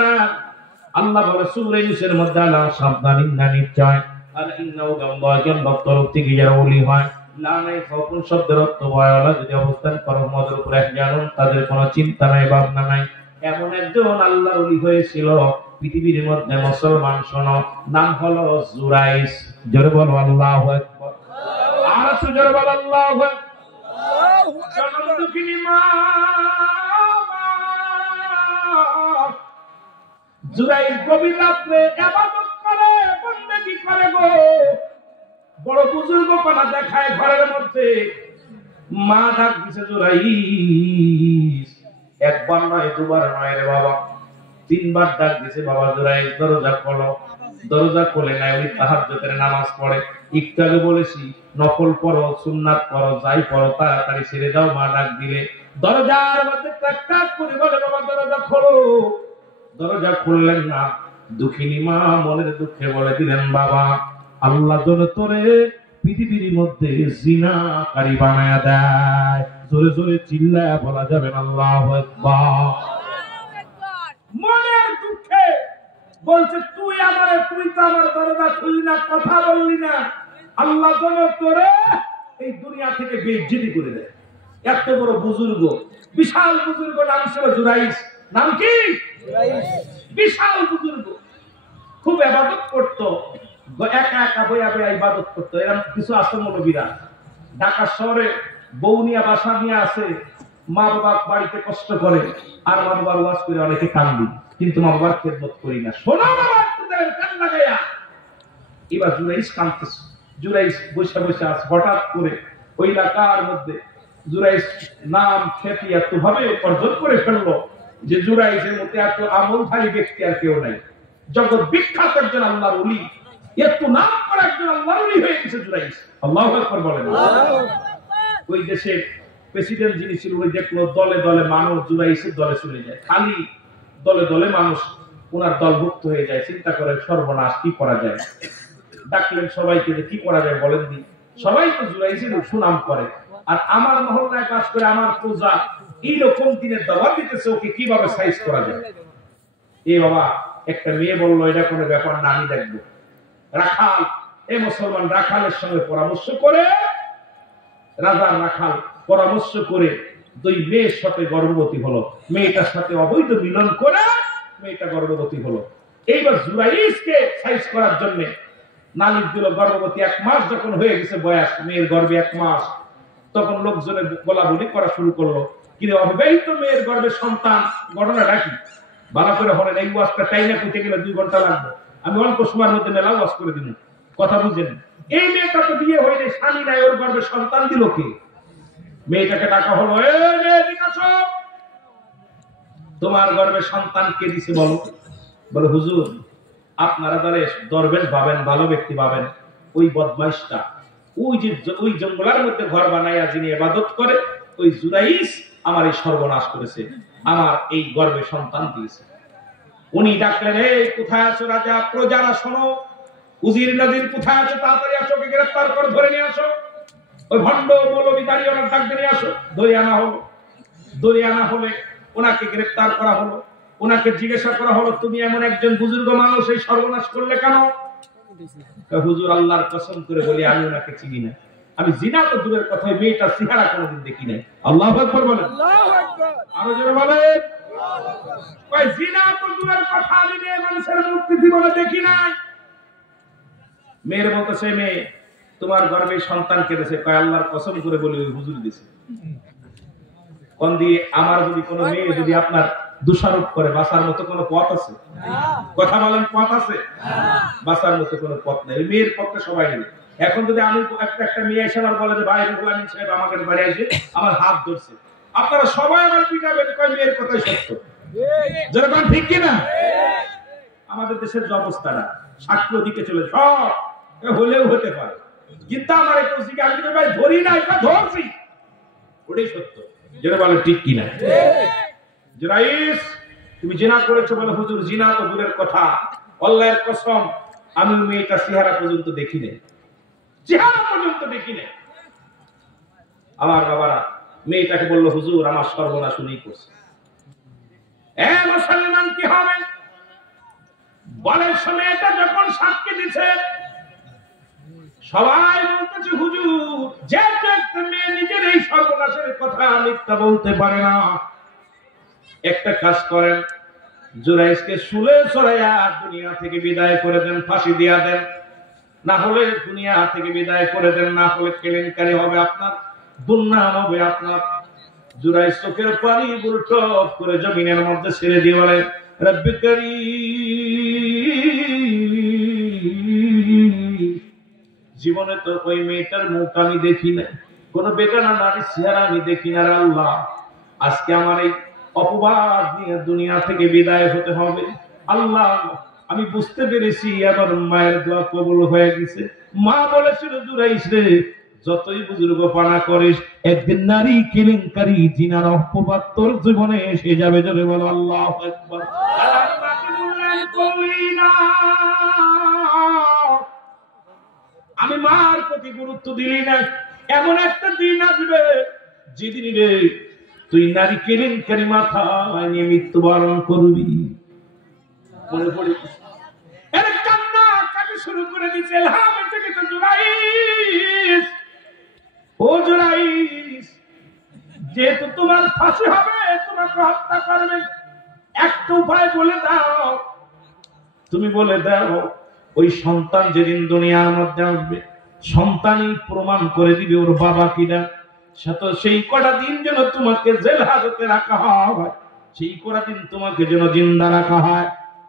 আল্লাহ বলে সূরা ইউনূসের মধ্যে আল্লাহ সাবধান ইন্না নিশ্চয় আল ইন্নাহু আল্লাহর তরফ থেকে যারা ওলি হয় লা নাই খাউফুন শব্দের অর্থ ভয় ওলা যদি অবস্থান করো মদের উপরে জানুন তাদের কোনো চিন্তা নাই ভাবনা নাই। এমন একজন আল্লাহর ওলি হয়েছিল পৃথিবীর মধ্যে, মুসলমান শোনো, নাম হলো জুরাইস। জোরে বলো আল্লাহু আকবার। আর জোরে বলো আল্লাহু আকবার। জনমদুখিনী মা জুরাইস গভীর রাত্রে ইবাদত করে, বندگی করে গো, বড় বুজুর্গ পানা দেখায় ঘরের মধ্যে। মা ডাক দিছে জুরাইস, একবার নয় দুবার নয় রে বাবা, 3 বার ডাক দিছে, বাবা জুরাইস দরজা খোলো। দরজা খুলে নাই, ওই তাহাজ্জুদের নামাজ পড়ে। একটু আগে বলেছি নফল পড়ো, সুন্নাত পড়ো, যাই পড়ো তাড়াতাড়ি ছেড়ে দাও। মা ডাক দিলে দরজার মধ্যে টাক টাক করে বলে বাবা দরজা খোলো। দরজা খুললেন না। দুঃখিনী মা মনের দুঃখে বলে দিলেন বাবা আল্লাহ যেন তোরে পৃথিবীর মধ্যে জিনাকারী বানায়া দেয়। জোরে জোরে চিল্লায়া বলা যাবে না আল্লাহু আকবার। মনের দুঃখে বলছে তুই তো আমার দরজা খুললি না, কথা বললি না, আল্লাহ যেন তোরে এই দুনিয়া থেকে বেইজ্জতি করে দেয়। এত বড় বুজুর্গ, বিশাল বুজুর্গ, নাম ছিল জুরাইস। নাম কি? জুরাইস। বিশাল বুজুর্গ, খুব ইবাদত করতো, একা একা বইয়া বইয়া ইবাদত করতো। এরকম কিছু আছে মৌলবীরা ঢাকা শহরে বউ নিয়ে বাসা নিয়ে আসে, মা বাবা বাড়িতে কষ্ট করে, আর মা বাবার ওয়াজ করে অনেকে কান্দি, কিন্তু মা বাবার খেদমত করি না। শোনো বাবা কান লাগাইয়া, এবার জুরাইস কাঁদতেছে। জুরাইস বসে বসে আছে, হঠাৎ করে ওই এলাকার মধ্যে জুরাইস নাম খ্যাতি এত ভাবে অর্জন করে ফেললো যে জুরাইসের মধ্যে এত আমলধারী ব্যক্তি আর কেউ নাই। জগৎ বিখ্যাত একজন আল্লাহর ওলি, এত নাম করা একজন আল্লাহর ওলি হয়ে গেছে জুরাইস। আল্লাহু আকবার বলেন। ওই দেশের প্রেসিডেন্ট যিনি ছিল, ওই দেখলো দলে দলে মানুষ জুরাইসের দলে চলে যায়, খালি দলে দলে মানুষ ওনার দলভুক্ত হয়ে যায়। চিন্তা করে সর্বনাশ, কি করা যায়? ডাকলেন সবাইকে, যে কি করা যায় বলেন দি। সবাই তো জুরাইসের সুনাম করে, আর আমার মহল্লায় বাস করে আমার পূজা এইরকম দিনের দাওয়াত দিতেছে, ওকে কিভাবে সাইজ করা যায়? এ বাবা একটা মেয়ে বললো এটা কোনো ব্যাপার না, আমি দেখবো। রাখাল, এ মুসলমান রাখালের সঙ্গে পরামর্শ করে, রাজার রাখাল পরামর্শ করে 2 মেয়ের সাথে গর্ভবতী হলো। মেয়েটার সাথে অবৈধ মিলন করে মেয়েটা গর্ভবতী হলো। এইবার জুরাইসকে সাইজ করার জন্য নালিশ দিল। গর্ভবতী 1 মাস যখন হয়ে গেছে বয়স, মেয়ের গর্ভে 1 মাস, তখন লোকজনের বলাবলি করা শুরু করলো, কিন্তু অবিবাহিত মেয়ের গর্ভে সন্তান, ঘটনাটা কি? ভালো করে হলেন, এই ওয়াজটা টাইমে পেতে গেলে 2 ঘন্টা লাগবে, আমি অল্প সময়ের মধ্যে মেলা ওয়াজ করে দিব। কথা বুঝেন? এই মেয়েটা তো বিয়ে হয়নি, স্বামী নাই, ওর গর্ভে সন্তান দিল কে? মেয়েটাকে ডাকা হলো, এ মেয়ে ঠিক আছো? তোমার গর্ভে সন্তান কে দিছে বলো? বলে হুজুর আপনারা দরবেশ ভাবেন, ভালো ব্যক্তি ভাবেন, ওই বদমাইশটা ওই জঙ্গলের মধ্যে ঘর বানাইয়া যিনি ইবাদত করে, ওই জুরাইস আমার এই সর্বনাশ করেছে, আমার এই গর্ভে সন্তান দিয়েছে। উনি ডাকলেন, এই কোথায় আছো রাজা? প্রজারা শোনো, উজির নদীর কোথায় আছো? তাড়াতাড়ি আসো, ওকে গ্রেফতার করে ধরে নিয়ে আসো। ওই ভণ্ড মৌলবী দাঁড়িয়ে ওনার ডাক নিয়ে আসো। ধরে আনা হলো। ধরে আনা হলে ওনাকে গ্রেফতার করা হলো। ওনাকে জিজ্ঞাসা করা হলো, তুমি এমন একজন বুজুর্গ মানুষ এই সর্বনাশ করলে কেন? হুজুর আল্লাহর কসম করে বলি আমি ওনাকে চিনি না, আমি জিনা তো দূরের কথা, মেয়েটার চেহারা কোনোদিন দেখি নাই। আল্লাহু আকবার বলেন। আল্লাহু আকবার। আরো জোরে বলেন। কয় জিনা তো দূরের কথা, আমি মেয়ে মানুষের মুক্তি জীবনে দেখি নাই। মেয়ের বলতেছে, মেয়ে তোমার গর্ভে সন্তান কেটেছে। কয় আল্লাহর কসম করে বলি ওই হুজুর দিছে। কোন দিয়ে আমার যদি কোনো মেয়ে যদি আপনার দোষারোপ করে বাঁচার মতো কোনো পথ আছে? কথা বলেন, পথ আছে? বাঁচার মতো কোনো পথ নেই। মেয়ের পক্ষে সবাই নেই। এখন যদি আমি একটা মেয়ে এসে আমার বলে যে ভাই রুহুল আমিন সাহেব আমাকে বাড়ি আসে আমার হাত ধরছে, আপনারা সবাই আমার পিটাবেন, কয় মেয়ের কথাই সত্য। যেরকম ঠিক কিনা? আমাদের দেশের যে অবস্থাটা সাক্ষী দিকে চলে সব হলেও হতে পারে, কিন্তু আমার এই কৌশিকে আমি ভাই ধরি না, এটা ধরছি, ওটাই সত্য। যেটা বলে ঠিক কিনা? জুরাইস তুমি জিনা করেছো বলে হুজুর জিনা তো দূরের কথা, আল্লাহর কসম আমি মেয়েটা চেহারা পর্যন্ত দেখি নাই, চেহারা পর্যন্ত দেখি নাই। আমার বাবারা মেয়েটাকে বললো হুজুর আমার সর্বনাশ উনি করছে। মুসলমান কি হবে? বলের সময় এটা যখন সাক্ষী দিচ্ছে সবাই বলতেছে হুজুর যে একটা মেয়ে নিজের এই সর্বনাশের কথা মিথ্যা বলতে পারে না, একটা কাজ করেন, জুরাইসকে শুলে চড়াইয়া দুনিয়া থেকে বিদায় করে দেন, ফাঁসি দিয়া দেন, না হলে দুনিয়া থেকে বিদায় করে দেন, না হলে কেলেঙ্কারি হবে আপনার, দুর্নাম হবে আপনার। জুরাইস চোখের পানি গুলটপ করে জমিনের মধ্যে ছেড়ে দিয়ে বলে রব্বি কারীম, জীবনে তো ওই মেয়েটার মুখ আমি দেখি না, কোন বেগানা নারীর চেহারা আমি দেখি না। আল্লাহ আজকে আমার এই অপবাদ নিয়ে দুনিয়া থেকে বিদায় হতে হবে। আল্লাহ আমি বুঝতে পেরেছি আমার মায়ের দোয়া কবুল হয়ে গেছে। মা বলেছিল জুরাইস রে যতই বুজুর্গ পানা করিস একদিন নারী কেলেঙ্কারি জিনার অপবাদ তোর জীবনে এসে যাবে। জোরে বলো আল্লাহু আকবার। আমি মার প্রতি গুরুত্ব দিলি না, এমন একটা দিন আসবে যেদিন রে তুই নারী কেলেঙ্কারি মাথায় নিয়ে মৃত্যুবরণ করবি। মনে পড়ে এর কান্না কাটি শুরু করে দিচ্ছে। জুরাইস ও জুরাইস, যেহেতু তোমার ফাঁসি হবে, তোমাকে হত্যা করবে, একটা উপায় বলে দাও। তুমি বলে দাও ওই সন্তান যেদিন দুনিয়ার মধ্যে আসবে সন্তানই প্রমাণ করে দিবে ওর বাবা কিনা। সেই কটা দিন যেন তোমাকে জেল হাজতে রাখা হয়, সেই কটা দিন তোমাকে যেন জিন্দা রাখা হয়,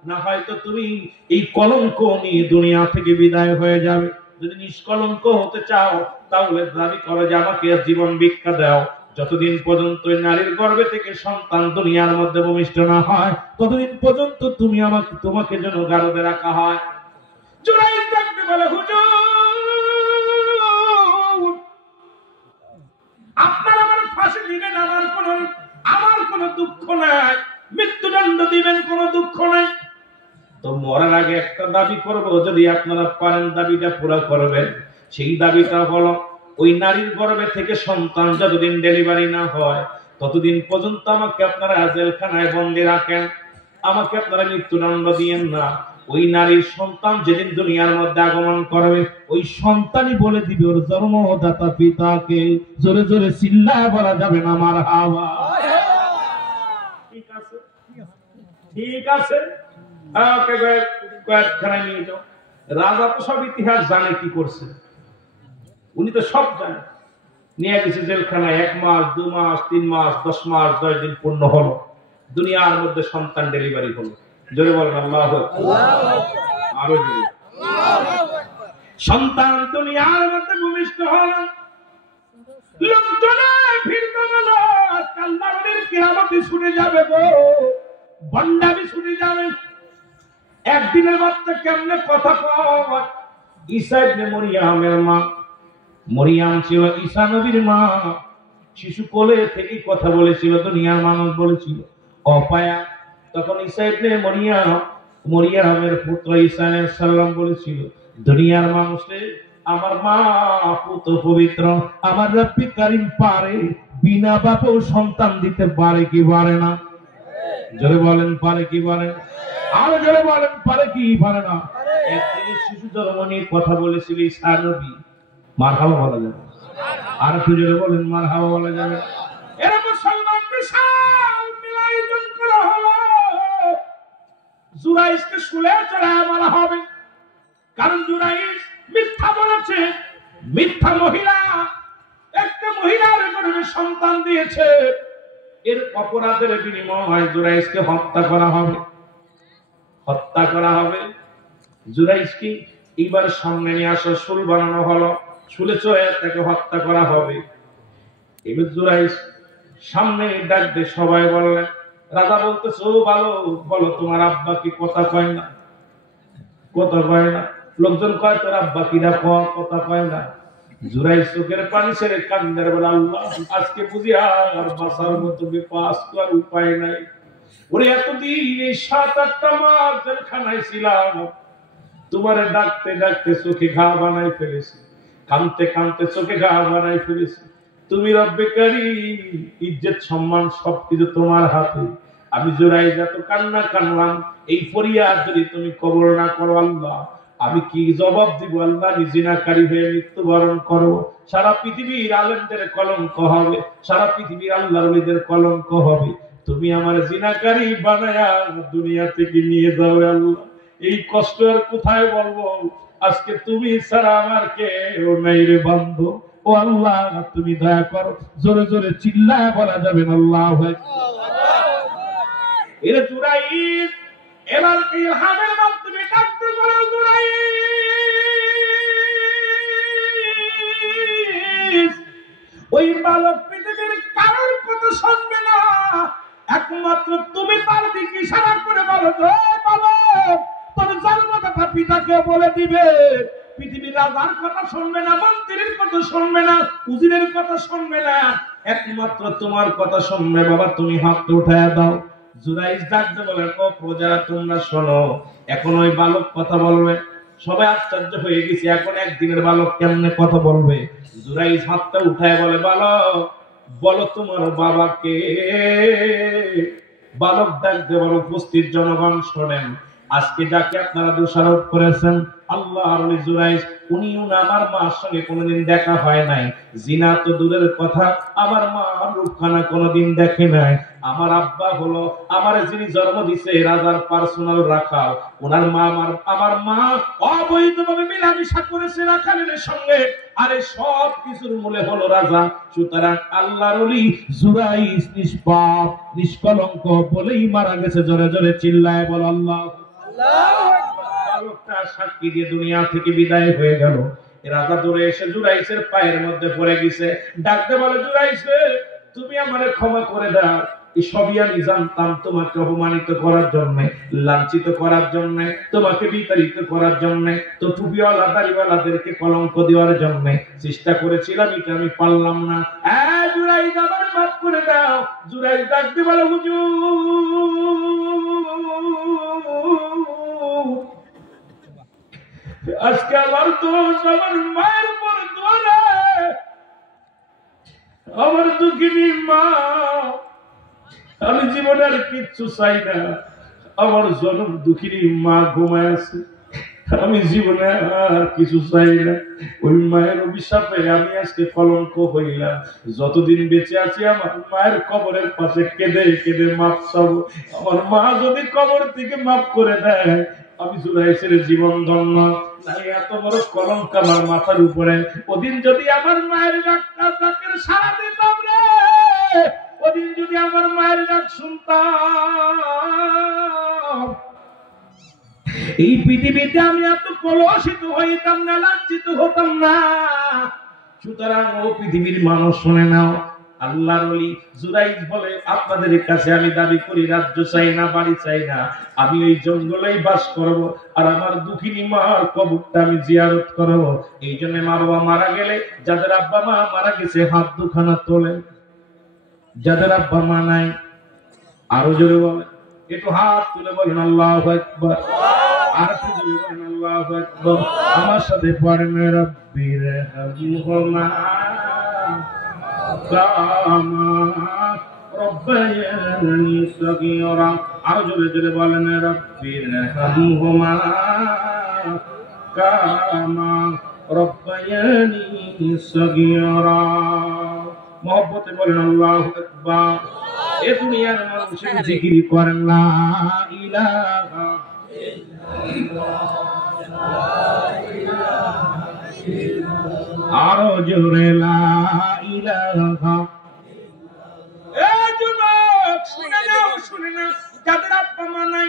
না হয়তো তুমি এই কলঙ্ক নিয়ে দুনিয়া থেকে বিদায় হয়ে যাবে। যদি নিষ্কলঙ্ক হতে চাও তাহলে দাবি করো যে আমাকে জীবন ভিক্ষা দাও। যতদিন পর্যন্ত নারীর গর্ভে থেকে সন্তান দুনিয়ার মধ্যে ভূমিষ্ঠ না হয় ততদিন পর্যন্ত তুমি তোমাকে যেন গারদে রাখা হয়। জুরাইস ডাকতে বলে হুজুর আপনার আমার ফাঁসি দিবেন, আমার কোনো দুঃখ নাই, মৃত্যুদণ্ড দিবেন কোনো দুঃখ নাই, তো মরার আগে একটা দাবি করব, যদি আপনারা পারেন দাবিটা পুরো করবেন। সেই দাবিটা হলো ওই নারীর গর্ভে থেকে সন্তান যতদিন ডেলিভারি না হয় ততদিন পর্যন্ত আমাকে আপনারা জেলখানায় বন্দী রাখেন, আমাকে আপনারা মৃত্যুদণ্ড দিয়েন না। ওই নারীর সন্তান যেদিন দুনিয়ার মধ্যে আগমন করবে ওই সন্তানই বলে দিবে ওর জন্মদাতা পিতাকে। জোরে জোরে চিল্লায় বলা যাবে না মারহাবা। ঠিক আছে, ঠিক আছে। রাজা তো সব ইতিহাস জানে কি করছে, উনি তো সব জানে। নিয়ে গেছে জেলখানায় 1 মাস 2 মাস 3 মাস 10 মাস 10 দিন পূর্ণ হলো, দুনিয়ার মধ্যে সন্তান ডেলিভারি হলো। জোরে বলেন আল্লাহু আকবার। আরো জোরে। সন্তান দুনিয়ার মধ্যে ভূমিষ্ঠ হলো, লোকজনে ভিড় জমালো। আল্লাহর কিয়ামতে ছুটে যাবে গো, বন্ডামি ছুটে যাবে। একদিনের বাচ্চা কেমনে কথা কয়? ঈসা ইবনে মরিয়মের মা, মরিয়ম ছিল ঈসা নবীর মা, শিশু কোলে থেকে কথা বলেছিল, দুনিয়ার মানুষ বলেছিল অপায়া। তখন ঈসা ইবনে মরিয়মের পুত্র ঈসা আলাইহিস সালাম বলেছিল দুনিয়ার মানুষে আমার মা পুত্র পবিত্র, আমার রব্বি কারীম পারে বিনা বাপেও সন্তান দিতে পারে কি পারে না? জোরে বলেন পারে কি পারে? আরো জোরে বলেন পারে কি পারে না? একদিন শিশু জন্ম নিয়ে কথা বলেছিল ঈসা নবী, মারহাবা বলা যাবে, আর জোরে বলেন মারহাবা বলা যাবে। এরা মুসলমান বিশাল মিলায়োজন করা জুরাইসকে শুলে চড়ায় মারা হবে, কারণ জুরাইস মিথ্যা বলেছে। মিথ্যা মহিলা একটা মহিলার গর্ভে সন্তান দিয়েছে, এর অপরাধের বিনিময়ে জুরাইসকে হত্যা করা হবে, হত্যা করা হবে। জুরাইসকে এইবার সামনে নিয়ে আসা শুল বানানো হলো, শুলে চড়ে তাকে হত্যা করা হবে। এবার জুরাইস সামনে ডাক দিয়ে সবাই বললেন, রাজা বলতেছে, ও ভালো বলো তোমার আব্বা কি কথা কয় না, কথা কয় না। লোকজন কয় তোর আব্বা কিনা কথা কয় না। জুরাইস চোখের পানি ছেড়ে কান্দার বলে, আল্লাহ আজকে বুঝি আর বাঁচার মতো বিপাস করার উপায় নাই। ওরে এতদিন এই 7-8টা মাস জেলখানায় ছিলাম, তোমার ডাকতে ডাকতে চোখে ঘা বানাই ফেলেছি, কানতে কানতে চোখে ঘা বানাই ফেলেছি। তুমি রব্বে কারীম, ইজ্জত সম্মান সবকিছু তোমার হাতে। আমি জুরাইস এত কান্না কানলাম, এই ফরিয়াদ যদি তুমি কবর না করো আল্লাহ, আমি কি জবাব দিব আল্লাহ? আমি জিনাকারী হয়ে মৃত্যুবরণ করব। সারা পৃথিবীর আলেমদের কলঙ্ক হবে, সারা পৃথিবীর আল্লাহর ওলিদের কলঙ্ক হবে। তুমি আমার জিনাকারী বানায়া দুনিয়া থেকে নিয়ে যাও আল্লাহ। এই কষ্ট আর কোথায় বলবো? আজকে তুমি ছাড়া আমার কেউ নাই রে বন্ধু। ও আল্লাহ তুমি দয়া করো। জোরে জোরে চিল্লায় বলা যাবে না আল্লাহু আকবার। এর জুরাইস এবার ইলহামের মাধ্যমে ডাকতে বলে, জুরাইস ওই বালক পৃথিবীর কারোর কথা শুনবে না, একমাত্র তুমি তার দিকে ইশারা করে বলো, বালক তোর জন্মদাতা পিতাকে বলে দিবে। পৃথিবীর রাজার কথা শুনবে না, মন্ত্রীর কথা শুনবে না, উজিরের কথা শুনবে না, একমাত্র তোমার কথা শুনবে। বাবা তুমি হাত উঠায়া দাও। জুরাইস ডাকতে বলেন, ও প্রজারা তোমরা শোনো, এখন ওই বালক কথা বলবে। সবাই আশ্চর্য হয়ে গেছে, এখন একদিনের বালক কেমনে কথা বলবে? জুরাইস হাতটা উঠায় বলে, বালক বলো তোমার বাবাকে। বালক ডাকতে বলো, উপস্থিত জনগণ শোনেন, আজকে যাকে আপনারা দোষারোপ করেছেন আল্লাহর ওলি জুরাইস, উনি আমার মার সঙ্গে কোনোদিন দেখা হয় নাই। জিনা তো দূরের কথা, আমার মা রূপখানা কোনোদিন দেখে নাই। আমার আব্বা হলো আমার যিনি জন্ম দিছে রাজার পার্সোনাল রাখাল, ওনার মা আমার মা অবৈধভাবে মেলামেশা করেছে রাখালের সঙ্গে, আরে সব কিছুর মূলে হলো রাজা। সুতরাং আল্লাহর ওলি জুরাইস নিষ্পাপ নিষ্কলঙ্ক বলেই মারা গেছে। জোরে জোরে চিল্লায় বল আল্লাহ। বালকটা সাক্ষী দিয়ে দুনিয়া থেকে বিদায় হয়ে গেল। রাজা দৌড়ে এসে জুরাইসের পায়ের মধ্যে পড়ে গেছে, ডাকতে বলে, জুরাইস তুমি আমারে ক্ষমা করে দাও। এই সবই আমি জানতাম, তোমাকে অপমানিত করার জন্য, লাঞ্ছিত করার জন্য, তোমাকে বিতাড়িত করার জন্য, তো টুপিওয়ালা দাড়িওয়ালাদেরকে কলঙ্ক দেওয়ার জন্য চেষ্টা করেছিলাম, এটা আমি পারলাম না। জুরাইস আমারে মাফ করে দাও। জুরাইস ডাকতে বলে, হুজুর আজকে আমার দোষ, আমার মায়ের উপর দোলে, আমার দুঃখিনী মা, আমি জীবনে আর কিচ্ছু চাই না। আমার জনম দুঃখিনী মা ঘুমায় আছে, আমি জীবনে আর কিছু চাই না। ওই মায়ের অভিশাপে আমি আজকে কলঙ্ক হইলাম। যতদিন বেঁচে আছি আমার মায়ের কবরের পাশে কেঁদে কেঁদে মাপ চাবো। আমার মা যদি কবর থেকে মাফ করে দেয়, আমি জুরাইসের জীবন ধন্য। তাই এত বড় কলঙ্ক আমার মাথার উপরে। ওদিন যদি আমার মায়ের ডাকের সাড়া দিতাম রে, ওদিন যদি আমার মায়ের ডাক শুনতাম, এই পৃথিবীতে আমি এত কলুষিত হইতাম না, লাঞ্ছিত হতাম না। সুতরাং ও পৃথিবীর মানুষ শুনে নাও, আল্লাহর ওলি জুরাইস বলে, আপনাদের কাছে আমি দাবি করি রাজ্য চাই না, বাড়ি চাই না, আমি ওই জঙ্গলেই বাস করব, আর আমার দুঃখিনী মার কবরটা আমি জিয়ারত করব। এই জন্য মা বাবা মারা গেলে, যাদের আব্বা মা মারা গেছে হাত দুখানা তোলেন, যাদের আব্বা মা নাই আরো জোরে বলেন, একটু হাত তুলে বলেন আল্লাহু আকবার। আর একটু জোরে বলেন আল্লাহু আকবার। আমার সাথে পড়েন, রব্বির হামহুমা কামা রব্বায়ানি সগীরা। আরো জোরে জোরে বলেন, রব্বির হামহুমা কামা রব্বায়ানি সগীরা। মহব্বতে বলেন আল্লাহু আকবার। এ দুনিয়ার মানুষ জিকির করেন লা ইলাহা আরো জোরে লা ইলাহা। এ যুবক শুনে নাও, শুনে নাও, যাদের আব্বা মা নাই,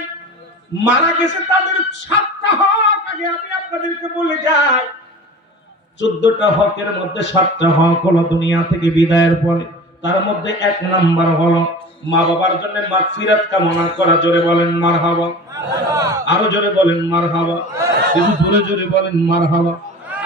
মারা গেছে, তাদের 7টা হক আগে আমি আপনাদেরকে বলে যাই। 14টা হকের মধ্যে 7টা হক হলো দুনিয়া থেকে বিদায়ের পরে। তার মধ্যে 1 নাম্বার হলো মা বাবার জন্য মাগফিরাত কামনা করা। জোরে বলেন মারহাবা। আরো জোরে বলেন মারহাবা। একটু জোরে জোরে বলেন মারহাবা।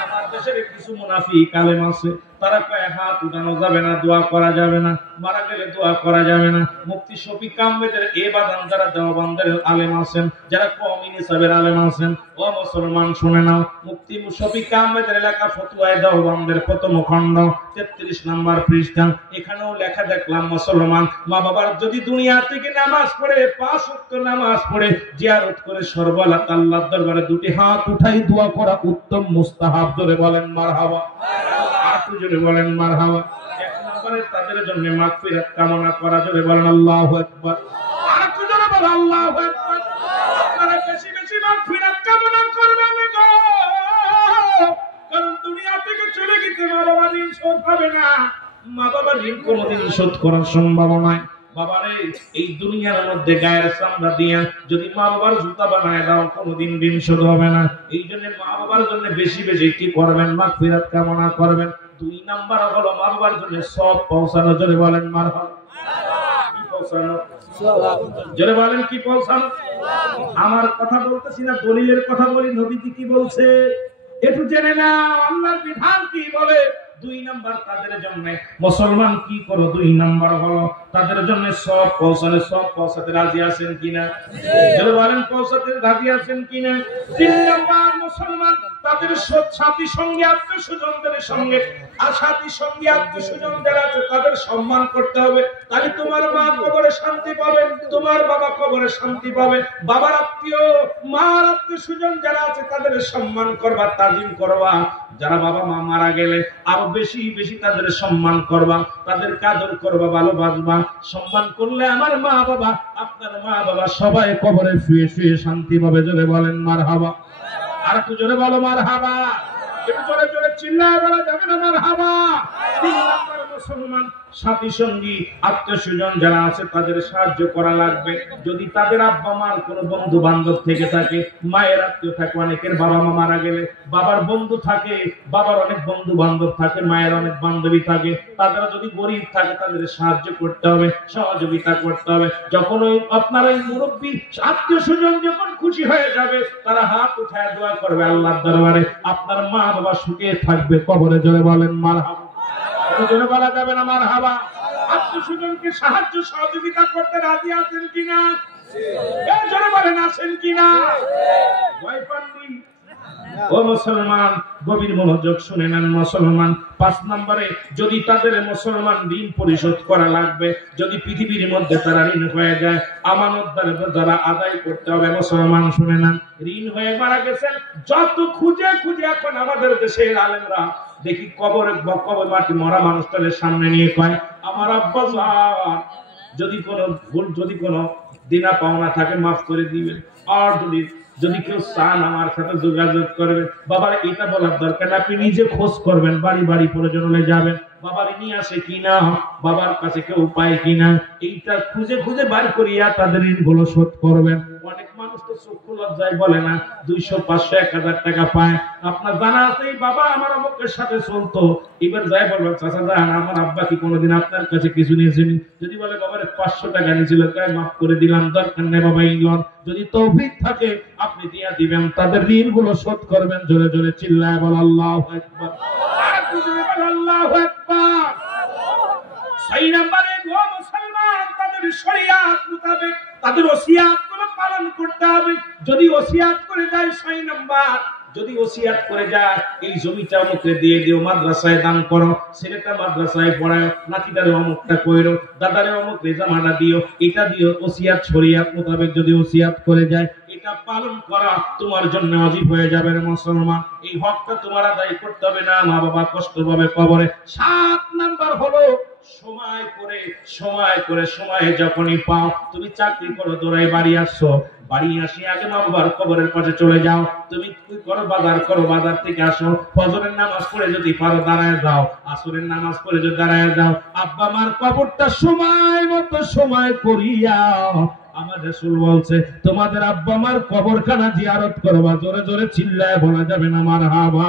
আমার দেশের কিছু মুনাফিক আলেম আছে, তারা কয় হাত উঠানো যাবে না, দোয়া করা যাবে না, মারা গেলে দোয়া করা যাবে না। মুফতি শফিক আহমেদের এ বাদান যারা দেওবন্দের আলেম আছেন, যারা কওমি নিসাবের আলেম আছেন, ও মুসলমান শুনে নাও, মুফতি শফিক আহমেদের লেখা ফতোয়ায়ে দেওবন্দের প্রথম খণ্ড 33 নম্বর পৃষ্ঠা, এখানেও লেখা দেখলাম, মুসলমান মা বাবার যদি দুনিয়া থেকে নামাজ পড়ে 5 ওয়াক্ত নামাজ পড়ে জিয়ারত করে সর্বলা আল্লাহর দরবারে 2টি হাত উঠাই দোয়া করা উত্তম মুস্তাহাব। জোরে বলেন মারহাবা। আর জোরে বলেন মারহাবা। 1 নম্বরে তাদের জন্য মাগফিরাত কামনা করা। জোরে বলেন আল্লাহু আকবার। আর জোরে বলেন আল্লাহু আকবার। আপনারা বেশি বেশি মাগফিরাত কামনা করবেন গো, কারণ দুনিয়া থেকে চলে গেলে মা বাবা ঋণ শোধ হবে না। মা বাবার ঋণ কোনোদিন শোধ করার সম্ভব নয়। বাবারে এই দুনিয়ার মধ্যে গায়ের চামড়া দিয়ে যদি মা বাবার জুতা বানায় দাও, কোনোদিন ঋণ শোধ হবে না। এই জন্য মা বাবার জন্য বেশি বেশি কি করবেন? মাগফিরাত কামনা করবেন। 2 নাম্বার হলো মা বাবার জন্য সওয়াব পৌঁছানো। জোরে বলেন মারহাবা। কি পৌঁছানো? সওয়াব। জোরে বলেন কি পৌঁছানো? আমার কথা বলতেছি না, দলিলের কথা বলি। নবীজি কি বলছে একটু জেনে নাও, আল্লাহর বিধান কি বলে। 2 নাম্বার তাদের জন্য মুসলমান কি করো, 2 নাম্বার হলো তাদের জন্য সওয়াব পৌঁছানো। সওয়াব পৌঁছাতে রাজি আছেন কিনা? জোরে বলেন পৌঁছাতে রাজি আছেন কিনা? 3 নাম্বার মুসলমান তাদের সাথী সঙ্গে আত্মীয়স্বজনদের সঙ্গে আর সাথী সঙ্গে আত্মীয়স্বজন যারা আছে তাদের সম্মান করতে হবে। তাহলে তোমার মা কবরে শান্তি পাবে, তোমার বাবা কবরে শান্তি পাবে। বাবার আত্মীয়, মার আত্মীয়স্বজন যারা আছে তাদের সম্মান করবা, তাজিম করবা। যারা বাবা মা মারা গেলে আরো বেশি বেশি তাদের সম্মান করবা, তাদের আদর করবা, ভালোবাসবা। সম্মান করলে আমার মা বাবা, আপনার মা বাবা সবাই কবরে শুয়ে শুয়ে শান্তি পাবে। জোরে বলেন মারহাবা। আর একটু জোরে বলো মারহাবা। একটু জোরে জোরে চিল্লায় বলা যাবে না মারহাবা। 3 নাম্বার মুসলমান সাথী সঙ্গী আত্মীয়স্বজন যারা আছে তাদের সাহায্য করা লাগবে। যদি তাদের আব্বা মার কোনো বন্ধু বান্ধব থেকে থাকে, মায়ের আত্মীয় থাকে, অনেকের বাবা মা মারা গেলে বাবার বন্ধু থাকে, বাবার অনেক বন্ধু বান্ধব থাকে, মায়ের অনেক বান্ধবী থাকে, তাদের যদি গরিব থাকে তাদের সাহায্য করতে হবে, সহযোগিতা করতে হবে। যখন ওই আপনার এই মুরব্বী আত্মীয়স্বজন যখন খুশি হয়ে যাবে, তারা হাত উঠায় দোয়া করবে আল্লাহর দরবারে, আপনার মা বাবা সুখে থাকবে কবরে। জোরে বলেন মারহাবা। জোরে বলা যাবে না মারহাবা। আত্মীয়স্বজনকে সাহায্য সহযোগিতা করতে রাজি আছেন কিনা? জোরে বলেন আছেন কিনা? ভয় পাননি? ও মুসলমান গভীর মনোযোগ শুনে নেন মুসলমান। 5 নম্বরে যদি তাদের মুসলমান ঋণ পরিশোধ করা লাগবে, যদি পৃথিবীর মধ্যে তারা ঋণ হয়ে যায়, আমানতদার যারা আদায় করতে হবে। মুসলমান শুনে নেন, ঋণ হয়ে মারা গেছেন, যত খুঁজে খুঁজে এখন আমাদের দেশের আলেমরা দেখি কবরে মাটি মরা মানুষটাদের সামনে নিয়ে কয়, আমার আব্বা জান যদি কোনো ভুল, যদি কোনো দিনা পাওনা থাকে মাফ করে দিবেন, আর যদি কেউ চান আমার সাথে যোগাযোগ করবে। বাবার এটা বলার দরকার, আপনি নিজে খোঁজ করবেন, বাড়ি বাড়ি প্রয়োজন হলে যাবেন, বাবার নিয়ে আসে কিনা, বাবার কাছে কেউ পায় কিনা, এইটা খুঁজে খুঁজে বার করিয়া তাদের ঋণগুলো শোধ করবেন। অনেক মানুষ তো চক্ষু লজ্জায় বলে না, 200, 500, 1000 টাকা পায়। আপনার জানা আছে বাবা আমার অমুকের সাথে চলতো, এবার যাই বলবেন চাচা জান আমার আব্বা কি কোনোদিন আপনার কাছে কিছু নিয়েছেন? যদি বলে বাবার 500 টাকা নিয়েছিল, তাই মাফ করে দিলাম, দরকার নেই বাবা ইলন। যদি তৌফিক থাকে আপনি দিয়া দিবেন, তাদের ঋণগুলো শোধ করবেন। জোরে জোরে চিল্লায় বল আল্লাহু আকবার। আল্লাহু আকবার। 6 নম্বরে গো মুসলমান তাদের শরীয়ত মোতাবেক তাদের ওসিয়াত গুলো পালন করতে হবে। যদি ওসিয়াত করে যায় 6 নাম্বার, যদি ওসিয়াত করে যায় এই জমিটা অমুককে দিয়ে দিও, মাদ্রাসায় দান করো, ছেলেটা মাদ্রাসায় পড়াও, নাতিটারে অমুকটা কইরো, দাদারে অমুক রেজামাটা দিও, এটা দিও, ওসিয়াত শরীয়ত মোতাবেক যদি ওসিয়াত করে যায়, এটা পালন করা তোমার জন্য ওয়াজিব হয়ে যাবে রে মুসলমান। এই হকটা তোমার আদায় করতে হবে, না মা বাবা কষ্ট পাবে কবরে। 7 নাম্বার হলো সময় করে সময়ে যখনই পাও, তুমি চাকরি করো দৌড়াই বাড়ি আসছো, বাড়ি আসি আগে মা বাবার কবরের পাশে চলে যাও, তুমি করো বাজার করো, বাজার থেকে আসো, ফজরের নামাজ পড়ে যদি পারো দাঁড়ায় যাও, আসরের নামাজ পড়ে যদি দাঁড়ায় যাও, আব্বা মার কবরটা সময় মতো সময় করিয়া আমার রাসূল বলছে তোমাদের আব্বা মার কবরখানা জিয়ারত করবা। জোরে জোরে চিল্লায় বলা যাবে না মারহাবা?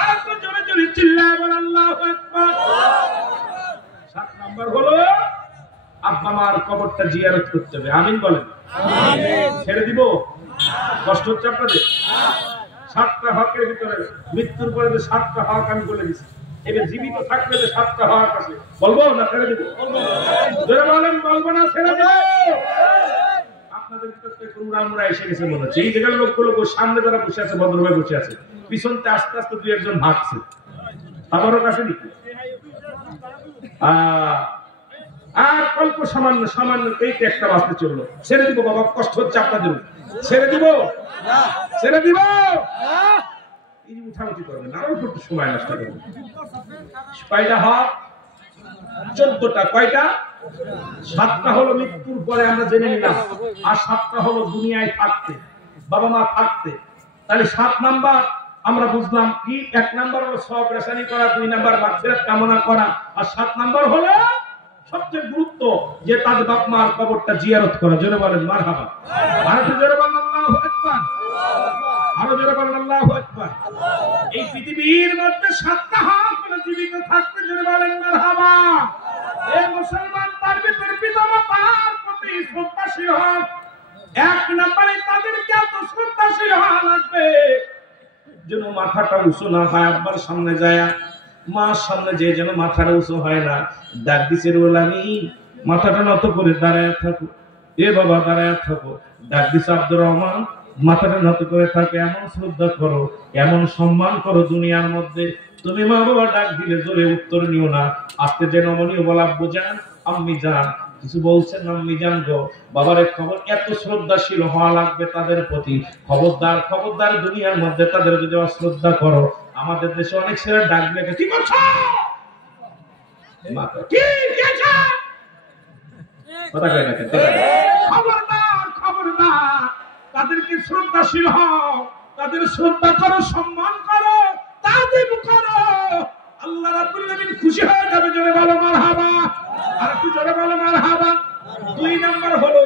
আর একটু জোরে জোরে চিল্লায় বল আল্লাহু আকবার। 7 নাম্বার হলো আব্বা মার কবরটা জিয়ারত করতে হবে। আমিন বলেন। আমিন। ছেড়ে দিব? কষ্ট হচ্ছে আপনাদের? 7টা হকের ভিতরে মৃত্যুর পরে যে 7টা হক আমি বলে দিছি, এবার জীবিত থাকলে যে 7টা হক আছে, বলবো না ছেড়ে দিব? জোরে বলেন, বলবো না ছেড়ে দিব? আপনাদের ভিতর থেকে উড়ামুড়া এসে গেছে মনে হচ্ছে। এই জায়গার লোকগুলো সামনে যারা বসে আছে ভদ্রভাবে বসে আছে, পিছনতে আস্তে আস্তে 2-1 ভাগছে। আমারও কাছে নাকি আর অল্প সামান্য সামান্য এইটা একটা বাঁচতে চললো। ছেড়ে দিব বাবা, কষ্ট হচ্ছে আপনাদের। ছেড়ে দিব? ছেড়ে দিব? এই উঠাউঠি করবেন, আরো একটু সময় নষ্ট করবেন। কয়টা হক? 14টা। কয়টা? 7টা হলো মৃত্যুর পরে আমরা জেনে নিলাম, আর 7টা হলো দুনিয়ায় থাকতে, বাবা মা থাকতে। তাহলে 7 নাম্বার আমরা বুঝলাম কি? 1 নাম্বার হলো সওয়াব রেশানি করা, 2 নাম্বার মাগফিরাত কামনা করা, আর 7 নাম্বার হলো সবচেয়ে গুরুত্ব যে তার বাপ মার কবরটা জিয়ারত করা। জোরে বলেন মারহাবা। আর একটু জোরে বলেন আল্লাহু আকবার। আরো জোরে বলেন আল্লাহু আকবার। এই পৃথিবীর মধ্যে 7টা হক হলো জীবিত থাকতে। জোরে বলেন মারহাবা। এই মুসলমান তার ভিতরে পিতামাতার প্রতি শ্রদ্ধাশীল হক। 1 নম্বরে তাদেরকে এত শ্রদ্ধাশীল হওয়া লাগবে যেন মাথাটা উঁচু না হয়। আব্বার সামনে যায়, মার সামনে যে যেন মাথাটা উঁচু হয় না। ডাক দিছে রুহুল আমিন, মাথাটা নত করে দাঁড়ায় থাকো, এ বাবা দাঁড়ায় থাকো। ডাক দিছে আব্দুর রহমান, মাথাটা নত করে থাকে। এমন শ্রদ্ধা করো, এমন সম্মান করো দুনিয়ার মধ্যে। তুমি মা বাবা ডাক দিলে জোরে উত্তর নিও না, আজকে যে নমনীয় বলা আব্বু জান আম্মি জান কিছু বলছেন আম্মি জান গো বাবার খবর। এত শ্রদ্ধাশীল হওয়া লাগবে তাদের প্রতি। খবরদার খবরদার দুনিয়ার মধ্যে তাদের যদি অশ্রদ্ধা করো। আমাদের দেশে অনেক ছেলে ডাক দিলে কি করছো, খবরদার খবরদার, তাদেরকে শ্রদ্ধাশীল হও, তাদের শ্রদ্ধা করো, সম্মান করো, তাজিম করো। আল্লাহ রাব্বুল আলামিন খুশি হয়ে যাবে। জোরে বলো মারহাবা। আর একটু জোরে বলো মারহাবা। 2 নাম্বার হলো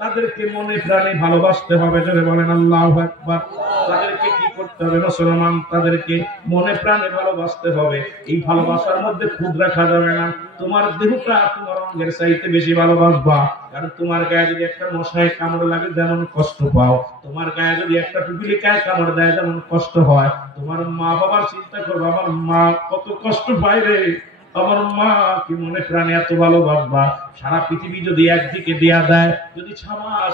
তাদেরকে মনে প্রাণে ভালোবাসতে হবে। জোরে বলেন আল্লাহু আকবার। তাদেরকে কি করতে হবে মুসলমান? তাদেরকে মনে প্রাণে ভালোবাসতে হবে। এই ভালোবাসার মধ্যে খুদ রাখা যাবে না। তোমার দেহটা তোমার অঙ্গের চাইতে বেশি ভালোবাসবা। কারণ তোমার গায়ে যদি একটা মশায় কামড় লাগে যেমন কষ্ট পাও, তোমার গায়ে যদি একটা পিপিলিকায় কামড় দেয় যেমন কষ্ট হয়, তোমার মা বাবার চিন্তা করবো আমার মা কত কষ্ট পায় রে, আমার মা কি মনে প্রাণে এত ভালোবাসবা। সারা পৃথিবী যদি একদিকে দেয়া দেয়, যদি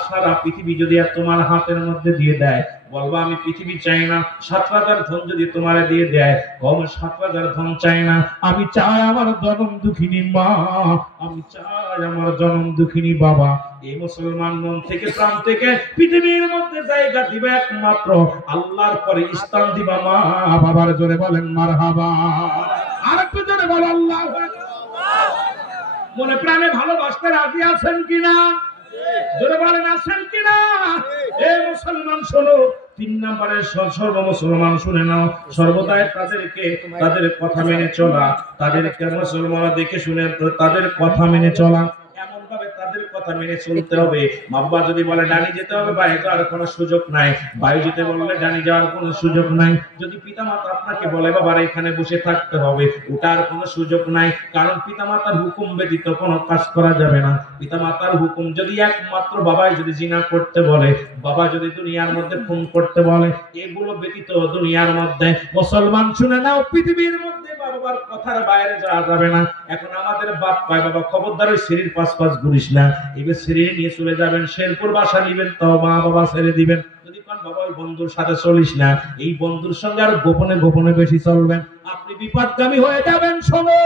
সারা পৃথিবী যদি তোমার হাতের মধ্যে দিয়ে দেয়, বলবা আমি পৃথিবী চাই না। 7,000 ধন যদি তোমারে দিয়ে দেয়, কম 7,000 ধন চাই না, আমি চাই আমার জনম দুঃখিনী মা, আমি চাই আমার জনম দুঃখিনী বাবা। এই মুসলমান মন থেকে প্রাণ থেকে পৃথিবীর মধ্যে জায়গা দিবে একমাত্র আল্লাহর পরে স্থান দিবা মা বাবার। জোরে বলেন মারহাবা। আর একটু জোরে বল আল্লাহু আকবার। মনে প্রাণে ভালোবাসতে রাজি আছেন কিনা? জোরে বলেন আছেন কিনা? এই মুসলমান শোনো, 3 নম্বরের সর্ব মুসলমান শুনে নাও, সর্বদাই তাদেরকে তাদের কথা মেনে চলা, তাদেরকে মুসলমান দেখে শুনে তাদের কথা মেনে চলা। এমন ভাবে তাদের কথা মেনে চলতে হবে। বাবা যদি বলে ডানি যেতে হবে, বাইরে যাওয়ার কোনো সুযোগ নাই, বাইরে যেতে বললে ডানি যাওয়ার কোনো সুযোগ নাই। যদি পিতামাতা আপনাকে বলে বাবার এখানে বসে থাকতে হবে, ওটার কোনো সুযোগ নাই। কারণ পিতামাতার হুকুম ব্যতীত কোনো কাজ করা যাবে না। পিতামাতার হুকুম যদি একমাত্র বাবাই যদি জিনা করতে বলে, বাবা যদি দুনিয়ার মধ্যে খুন করতে বলে, এগুলো ব্যতীত দুনিয়ার মধ্যে মুসলমান শুনে নাও, পৃথিবীর মধ্যে বাবার কথার বাইরে যাওয়া যাবে না। এখন আমাদের বাপ পায় বাবা খবরদার ওই সিঁড়ির পাশ ঘুরিস না, এবার সিঁড়ি নিয়ে চলে যাবেন, শেরপুর বাসা নিবেন, তাও মা বাবা ছেড়ে দিবেন। যদি কোন বাবা ওই বন্ধুর সাথে চলিস না, এই বন্ধুর সঙ্গে আর গোপনে গোপনে বেশি চলবেন, আপনি বিপদগামী হয়ে যাবেন। শোনো,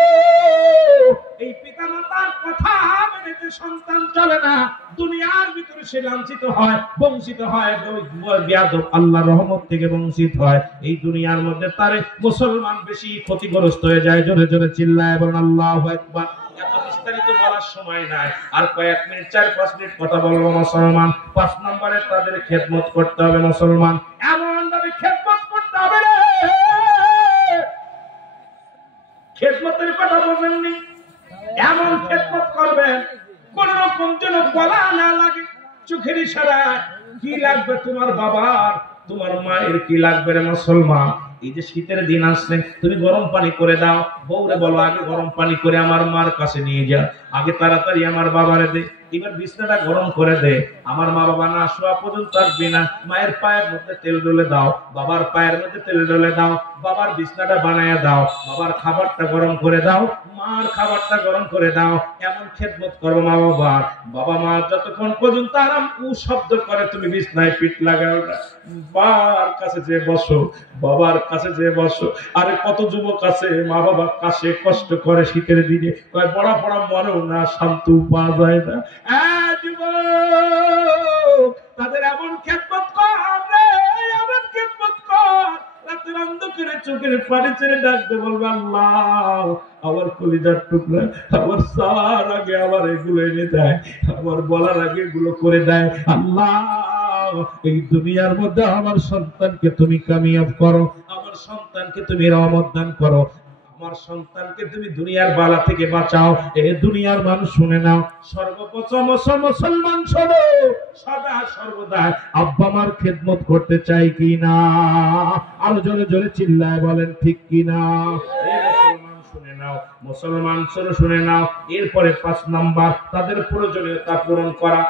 এই পিতামাতার কথা মেনে যে সন্তান চলে না, দুনিয়ার ভিতরে সে লাঞ্ছিত হয়, বঞ্চিত হয়, বেয়াদব আল্লাহর রহমত থেকে বঞ্চিত হয়। এই দুনিয়ার মধ্যে তারে মুসলমান বেশি ক্ষতিগ্রস্ত হয়ে যায়। জোরে জোরে চিল্লায় বলেন আল্লাহু আকবার। এত বিস্তারিত বলা বলার সময় নাই, আর কয়েক মিনিট 4-5 মিনিট কথা বলবো মুসলমান। 5 নম্বরে তাদের খেদমত করতে হবে মুসলমান, এমন ভাবে খেদমত করতে হবে রে, খেদমতের কথা বলবেননি, এমন খেদমত করবেন কোন রকম যেন বলা না লাগে। চোখের ইশারায় কি লাগবে তোমার বাবার, তোমার মায়ের কি লাগবে রে মুসলমান। এই যে শীতের দিন আসছে, তুমি গরম পানি করে দাও, বউরে বলো আগে গরম পানি করে আমার মার কাছে নিয়ে যা, আগে তাড়াতাড়ি আমার বাবারে দে, এবার বিছনাটা গরম করে দে, আমার মা বাবা না শোয়া পর্যন্ত আসবে না, মায়ের পায়ের মধ্যে তেল ডলে দাও, বাবার পায়ের মধ্যে তেল ডলে দাও, বাবার বিছনাটা বানায় দাও, বাবার খাবারটা গরম করে দাও, মার খাবারটা গরম করে দাও। এমন খেদমত করবো মা বাবার। বাবা মা যতক্ষণ পর্যন্ত আরাম উ শব্দ করে তুমি বিছনায় পিঠ লাগাও না, বাবার কাছে যে বসো, বাবার কাছে যে বসো। আরে কত যুবক আছে মা বাবার কাছে কষ্ট করে শীতের দিনে, পড়া পড়া মনেও না, শান্ত পাওয়া যায় না। তাদের এমন খেদমত কর রে, এমন খেদমত কর, রাতের অন্ধকারে চোখের পানি ছেড়ে ডাকতে বলবে আল্লাহ আমার কলিজার টুকরা, আমার সার আগে আমার এগুলো এনে দেয়, আমার বলার আগে এগুলো করে দেয়। আল্লাহ এই দুনিয়ার মধ্যে আমার সন্তানকে তুমি কামিয়াব করো, আমার সন্তানকে তুমি রহমত দান করো, আমার সন্তানকে তুমি দুনিয়ার বালা থেকে বাঁচাও। এ দুনিয়ার মানুষ শুনে নাও, সর্বপ্রথম মুসলমান শোনো, সদা সর্বদা আব্বা মার খেদমত করতে চাই কি না? আরো জোরে জোরে চিল্লায় বলেন ঠিক কি না? শুনে নাও মুসলমান, শুনে নাও। এরপরে 5 নাম্বার, তাদের প্রয়োজনীয়তা পূরণ করা।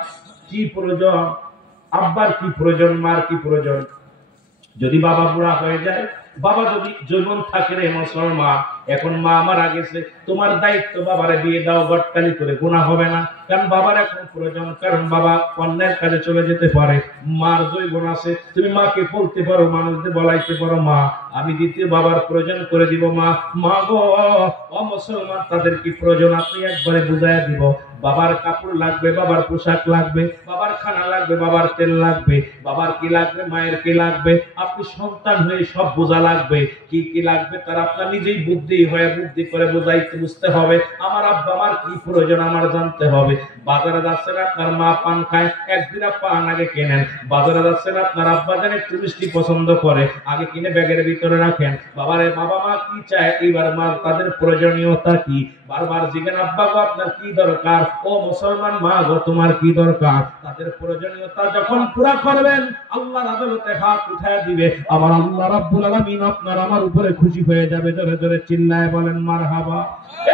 কি প্রয়োজন? আব্বার কি প্রয়োজন, মার কি প্রয়োজন? যদি বাবা বুড়া হয়ে যায়, বাবা যদি জীবন থাকে রে মুসলমান, এখন মা মারা গেছে, তোমার দায়িত্ব বাবারে দিয়ে দাও, গটকালি করে গুনাহ হবে না। কারণ বাবার এখন প্রয়োজন, কারণ বাবা অন্যের কাজে চলে যেতে পারে। মার জৈবন আছে, তুমি মাকে বলতে পারো, মানুষদের বলাইতে পারো, মা আমি দ্বিতীয় বাবার প্রয়োজন করে দিব। মা মা গো ও মুসলমান, তাদের কি প্রয়োজন আপনি একবারে বুঝাইয়া দিব। বাবার কাপড় লাগবে, বাবার পোশাক লাগবে, বাবার খানা লাগবে, বাবার তেল লাগবে, বাবার কি লাগবে, মায়ের কি লাগবে, আপনি সন্তান হয়ে সব বোঝা লাগবে। কি কি লাগবে তার আপনার নিজেই বুদ্ধি হয়ে বুদ্ধি করে বোঝাইতে বুঝতে হবে। আমার আব্বা আমার কি প্রয়োজন আমার জানতে হবে। বাজারে যাচ্ছেন আপনার মা পান খায়, একদিন পান আগে কেনেন। বাজারে যাচ্ছেন আপনার আব্বা জানে একটু মিষ্টি পছন্দ করে, আগে কিনে ব্যাগের ভিতরে রাখেন। বাবারে বাবা মা কি চায়, এবার মা তাদের প্রয়োজনীয়তা কি, বারবার জিজ্ঞেস আব্বা গো আপনার কি দরকার, ও মুসলমান মা গো তোমার কি দরকার। তাদের প্রয়োজনীয়তা যখন পুরা করবেন, আল্লাহর আদালতে হাত উঠায় দিবে, আমার আল্লাহ রাব্বুল আলামিন আপনার আমার উপরে খুশি হয়ে যাবে। জোরে জোরে চিল্লায় বলেন মারহাবা।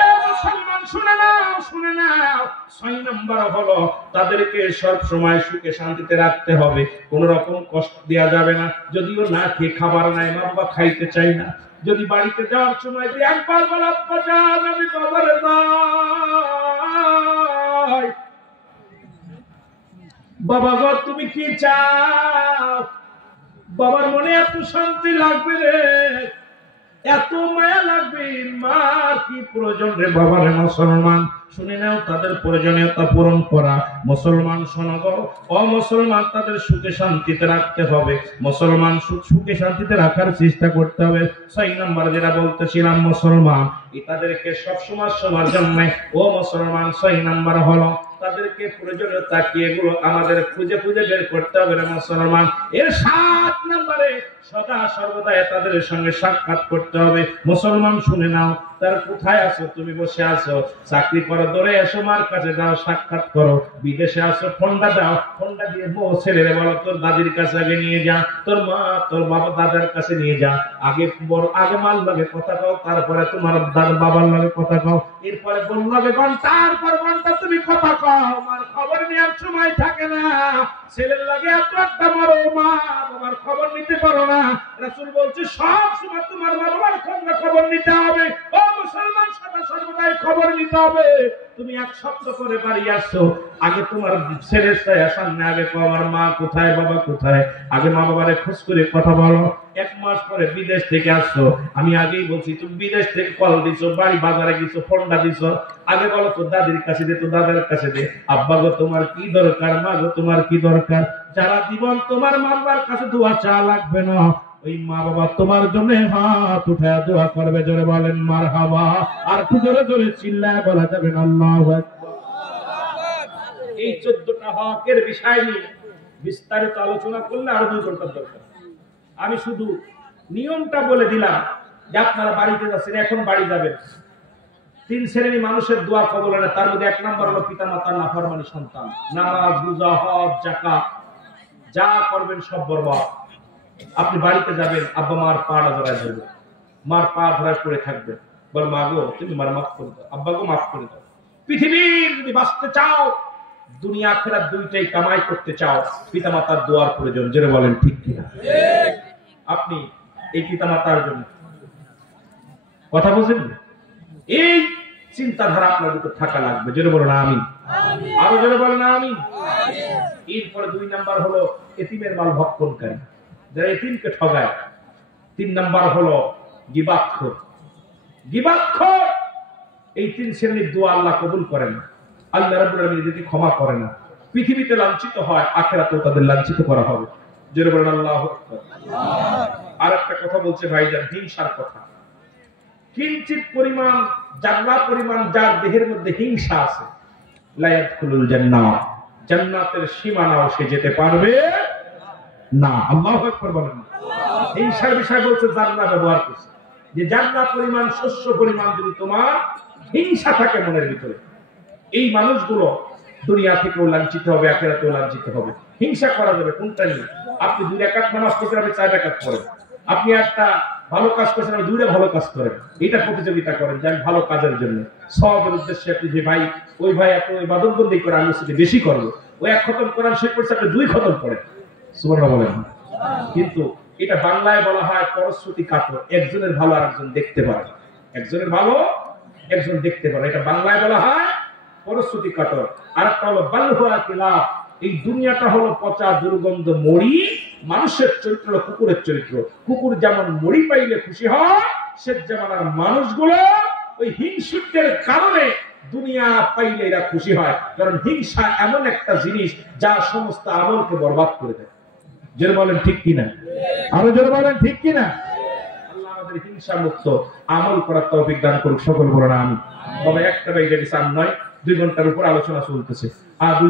এ মুসলমান শুনে নাও, শুনে নাও। 6 নাম্বার হলো তাদেরকে সব সময় সুখে শান্তিতে রাখতে হবে, কোন রকম কষ্ট দেওয়া যাবে না। যদিও না খেয়ে খাবার নাই, মা বাবা খাইতে চাই না, যদি বাড়িতে যাওয়ার সময় একবার বলা বাজান আমি বাবারে যাই, বাবা গো তুমি কি চাও, বাবার মনে এত শান্তি লাগবে রে, এত মায়া লাগবে, মার কি প্রয়োজন রে বাবারে। মুসলমান শুনে নাও, তাদের প্রয়োজনীয়তা পূরণ করা। মুসলমান শোনো গো ও মুসলমান, তাদের সুখে শান্তিতে রাখতে হবে। মুসলমান সুখে শান্তিতে রাখার চেষ্টা করতে হবে। 6 নাম্বার যেটা বলতেছিলাম মুসলমান, তাদেরকে সবসময় সবার জন্য ও মুসলমান 6 নাম্বার হলো তাদেরকে প্রয়োজনীয়তা কি এগুলো আমাদের খুঁজে খুঁজে বের করতে হবে না মুসলমান। এর 7 নম্বরে সদা সর্বদা তাদের সঙ্গে সাক্ষাৎ করতে হবে। মুসলমান শুনে নাও, তার কোথায় আছো, তুমি বসে আছো, চাকরি করো, দৌড়ে এসো, মার কাছে যাও, সাক্ষাৎ করো। বিদেশে আছো, ফোনটা দাও, ফোনটা দিয়ে বউ ছেলেরে বলো তোর দাদির কাছে আগে নিয়ে যা, তোর মা তোর বাবা দাদার কাছে নিয়ে যা, আগে আগে মার লাগে কথা কও, তারপরে তোমার বাবার লাগে কথা কও, এরপরে বোন লাগে ঘন্টার পর ঘন্টা তুমি কথা কও। আমার খবর নেওয়ার সময় থাকে না, ছেলের লাগে এত একটা মারো, মা বাবার খবর নিতে পারো না। রাসূল বলছে সব সময় তোমার মা বাবার খবর নিতে হবে। ও মুসলমান, সদা সর্বদাই খবর নিতে হবে। তুমি এক শব্দ করে বাড়ি আসছো, আগে তোমার ছেলের সামনে আগে আমার মা কোথায়, বাবা কোথায়, আগে মা বাবারে খোঁজ করে কথা বলো। 1 মাস পরে বিদেশ থেকে আসছো, আমি আগেই বলছি তুমি বিদেশ থেকে কল দিছো, বাড়ি বাজারে গেছো, ফোনটা দিছো, আগে বলো তোর দাদির কাছে দে, তোর দাদার কাছে দে, আব্বা গো তোমার কি দরকার, মা গো তোমার কি দরকার। যারা জীবন তোমার মা বাবার কাছে দোয়া চা লাগবে না, ওই মা বাবা তোমার জন্য হাত উঠায় দোয়া করবে। জোরে বলেন মারহাবা। আর একটু জোরে জোরে চিল্লায় বলা যাবে না আল্লাহু আকবার। এই 14টা হকের বিষয় নিয়ে বিস্তারিত আলোচনা করলে আরো 2 ঘন্টার দরকার। আমি শুধু নিয়মটা বলে দিলাম যে আপনারা বাড়িতে যাচ্ছেন, এখন বাড়ি যাবেন। 3 শ্রেণী মানুষের দোয়া কবুল হয় না, তার মধ্যে 1 নম্বর হলো পিতামাতার নাফরমানি সন্তান। নামাজ, রোজা, হজ, যাকাত যা করবেন সব বরবাদ। আপনি বাড়িতে যাবেন, আব্বা মার পা ধরায় ধরবেন, মার পা ধরায় পড়ে থাকবেন, বল মা গো তুমি মার মাফ করে দাও, আব্বা গো মাফ করে দাও। পৃথিবীর যদি বাঁচতে চাও, দুনিয়া আখিরাত দুইটাই কামাই করতে চাও, পিতামাতার দোয়ার প্রয়োজন। জোরে বলেন ঠিক কিনা? আপনি এই পিতামাতার জন্য কথা বলছেন, এই চিন্তাধারা আপনার ভিতর থাকা লাগবে। জোরে বলেন আমিন। আরো জোরে বলেন আমিন। এরপরে 2 নাম্বার হলো এতিমের মাল ভক্ষণকারী, যারা এতিমকে ঠগায়। 3 নাম্বার হলো গীবাতখোর। গীবাতখোর এই 3 শ্রেণীর দোয়া আল্লাহ কবুল করেন না, আল্লাহ রাব্বুল আলামিন এদেরকে ক্ষমা করে না। পৃথিবীতে লাঞ্ছিত হয়, আখিরাতেও তাদের লাঞ্ছিত করা হবে। জোরে বলেন আল্লাহু আকবার। আর একটা কথা বলছে ভাইজান, হিংসার কথা। কিঞ্চিত পরিমাণ, জাররা পরিমাণ যার দেহের মধ্যে হিংসা আছে, লা ইয়াদখুলুল জান্নাহ, জান্নাতের সীমানাও সে যেতে পারবে না। আল্লাহু আকবার বলেন। হিংসার বিষয় বলছে, জাররা ব্যবহার করছে যে জাররা পরিমাণ, শস্য পরিমাণ যদি তোমার হিংসা থাকে মনের ভিতরে, এই মানুষগুলো দুনিয়া থেকেও লাঞ্ছিত হবে, আখিরাতেও লাঞ্ছিত হবে। হিংসা করা যাবে কোনটা নিয়ে? আপনি 2 রাকাত নামাজ পড়ছেন, আপনি 4 রাকাত পড়েন। আপনি একটা ভালো কাজ করছেন, আপনি 2টা ভালো কাজ করেন। এটা প্রতিযোগিতা করেন যে আমি ভালো কাজের জন্য, সওয়াবের উদ্দেশ্যে। আপনি যে ভাই, ওই ভাই এত ইবাদতবন্দি করে, আমি সেটা বেশি করবো। ওই 1 খতম কোরআন শেষ করছে, আপনি 2 খতম পড়েন। সুবহানাল্লাহ বলেন। কিন্তু এটা বাংলায় বলা হয় পরশ্রুতি কাতর। একজনের ভালো আরেকজন দেখতে পারে, একজনের ভালো একজন দেখতে পারে, এটা বাংলায় বলা হয় পরশ্রুতি কাতর। আরেকটা হলো বালহুয়া কিলাব, এই দুনিয়াটা হলো পচা দুর্গন্ধ মরি। মানুষের চরিত্র হলো কুকুরের চরিত্র। কুকুর যেমন মরি পাইলে খুশি হয়, সে যেমন আর মানুষগুলো ওই হিংসুকদের কারণে দুনিয়া পাইলে এরা খুশি হয়। কারণ হিংসা এমন একটা জিনিস যা সমস্ত আমলকে বরবাদ করে দেয়। জোরে বলেন ঠিক কিনা? আরো জোরে বলেন ঠিক কিনা? আল্লাহ আমাদের হিংসা মুক্ত আমল করার তৌফিক দান করুক। সকল বলেন আমিন। তবে একটা বাইরে নয়, 2 ঘন্টার উপর আলোচনা চলতেছে। আর 2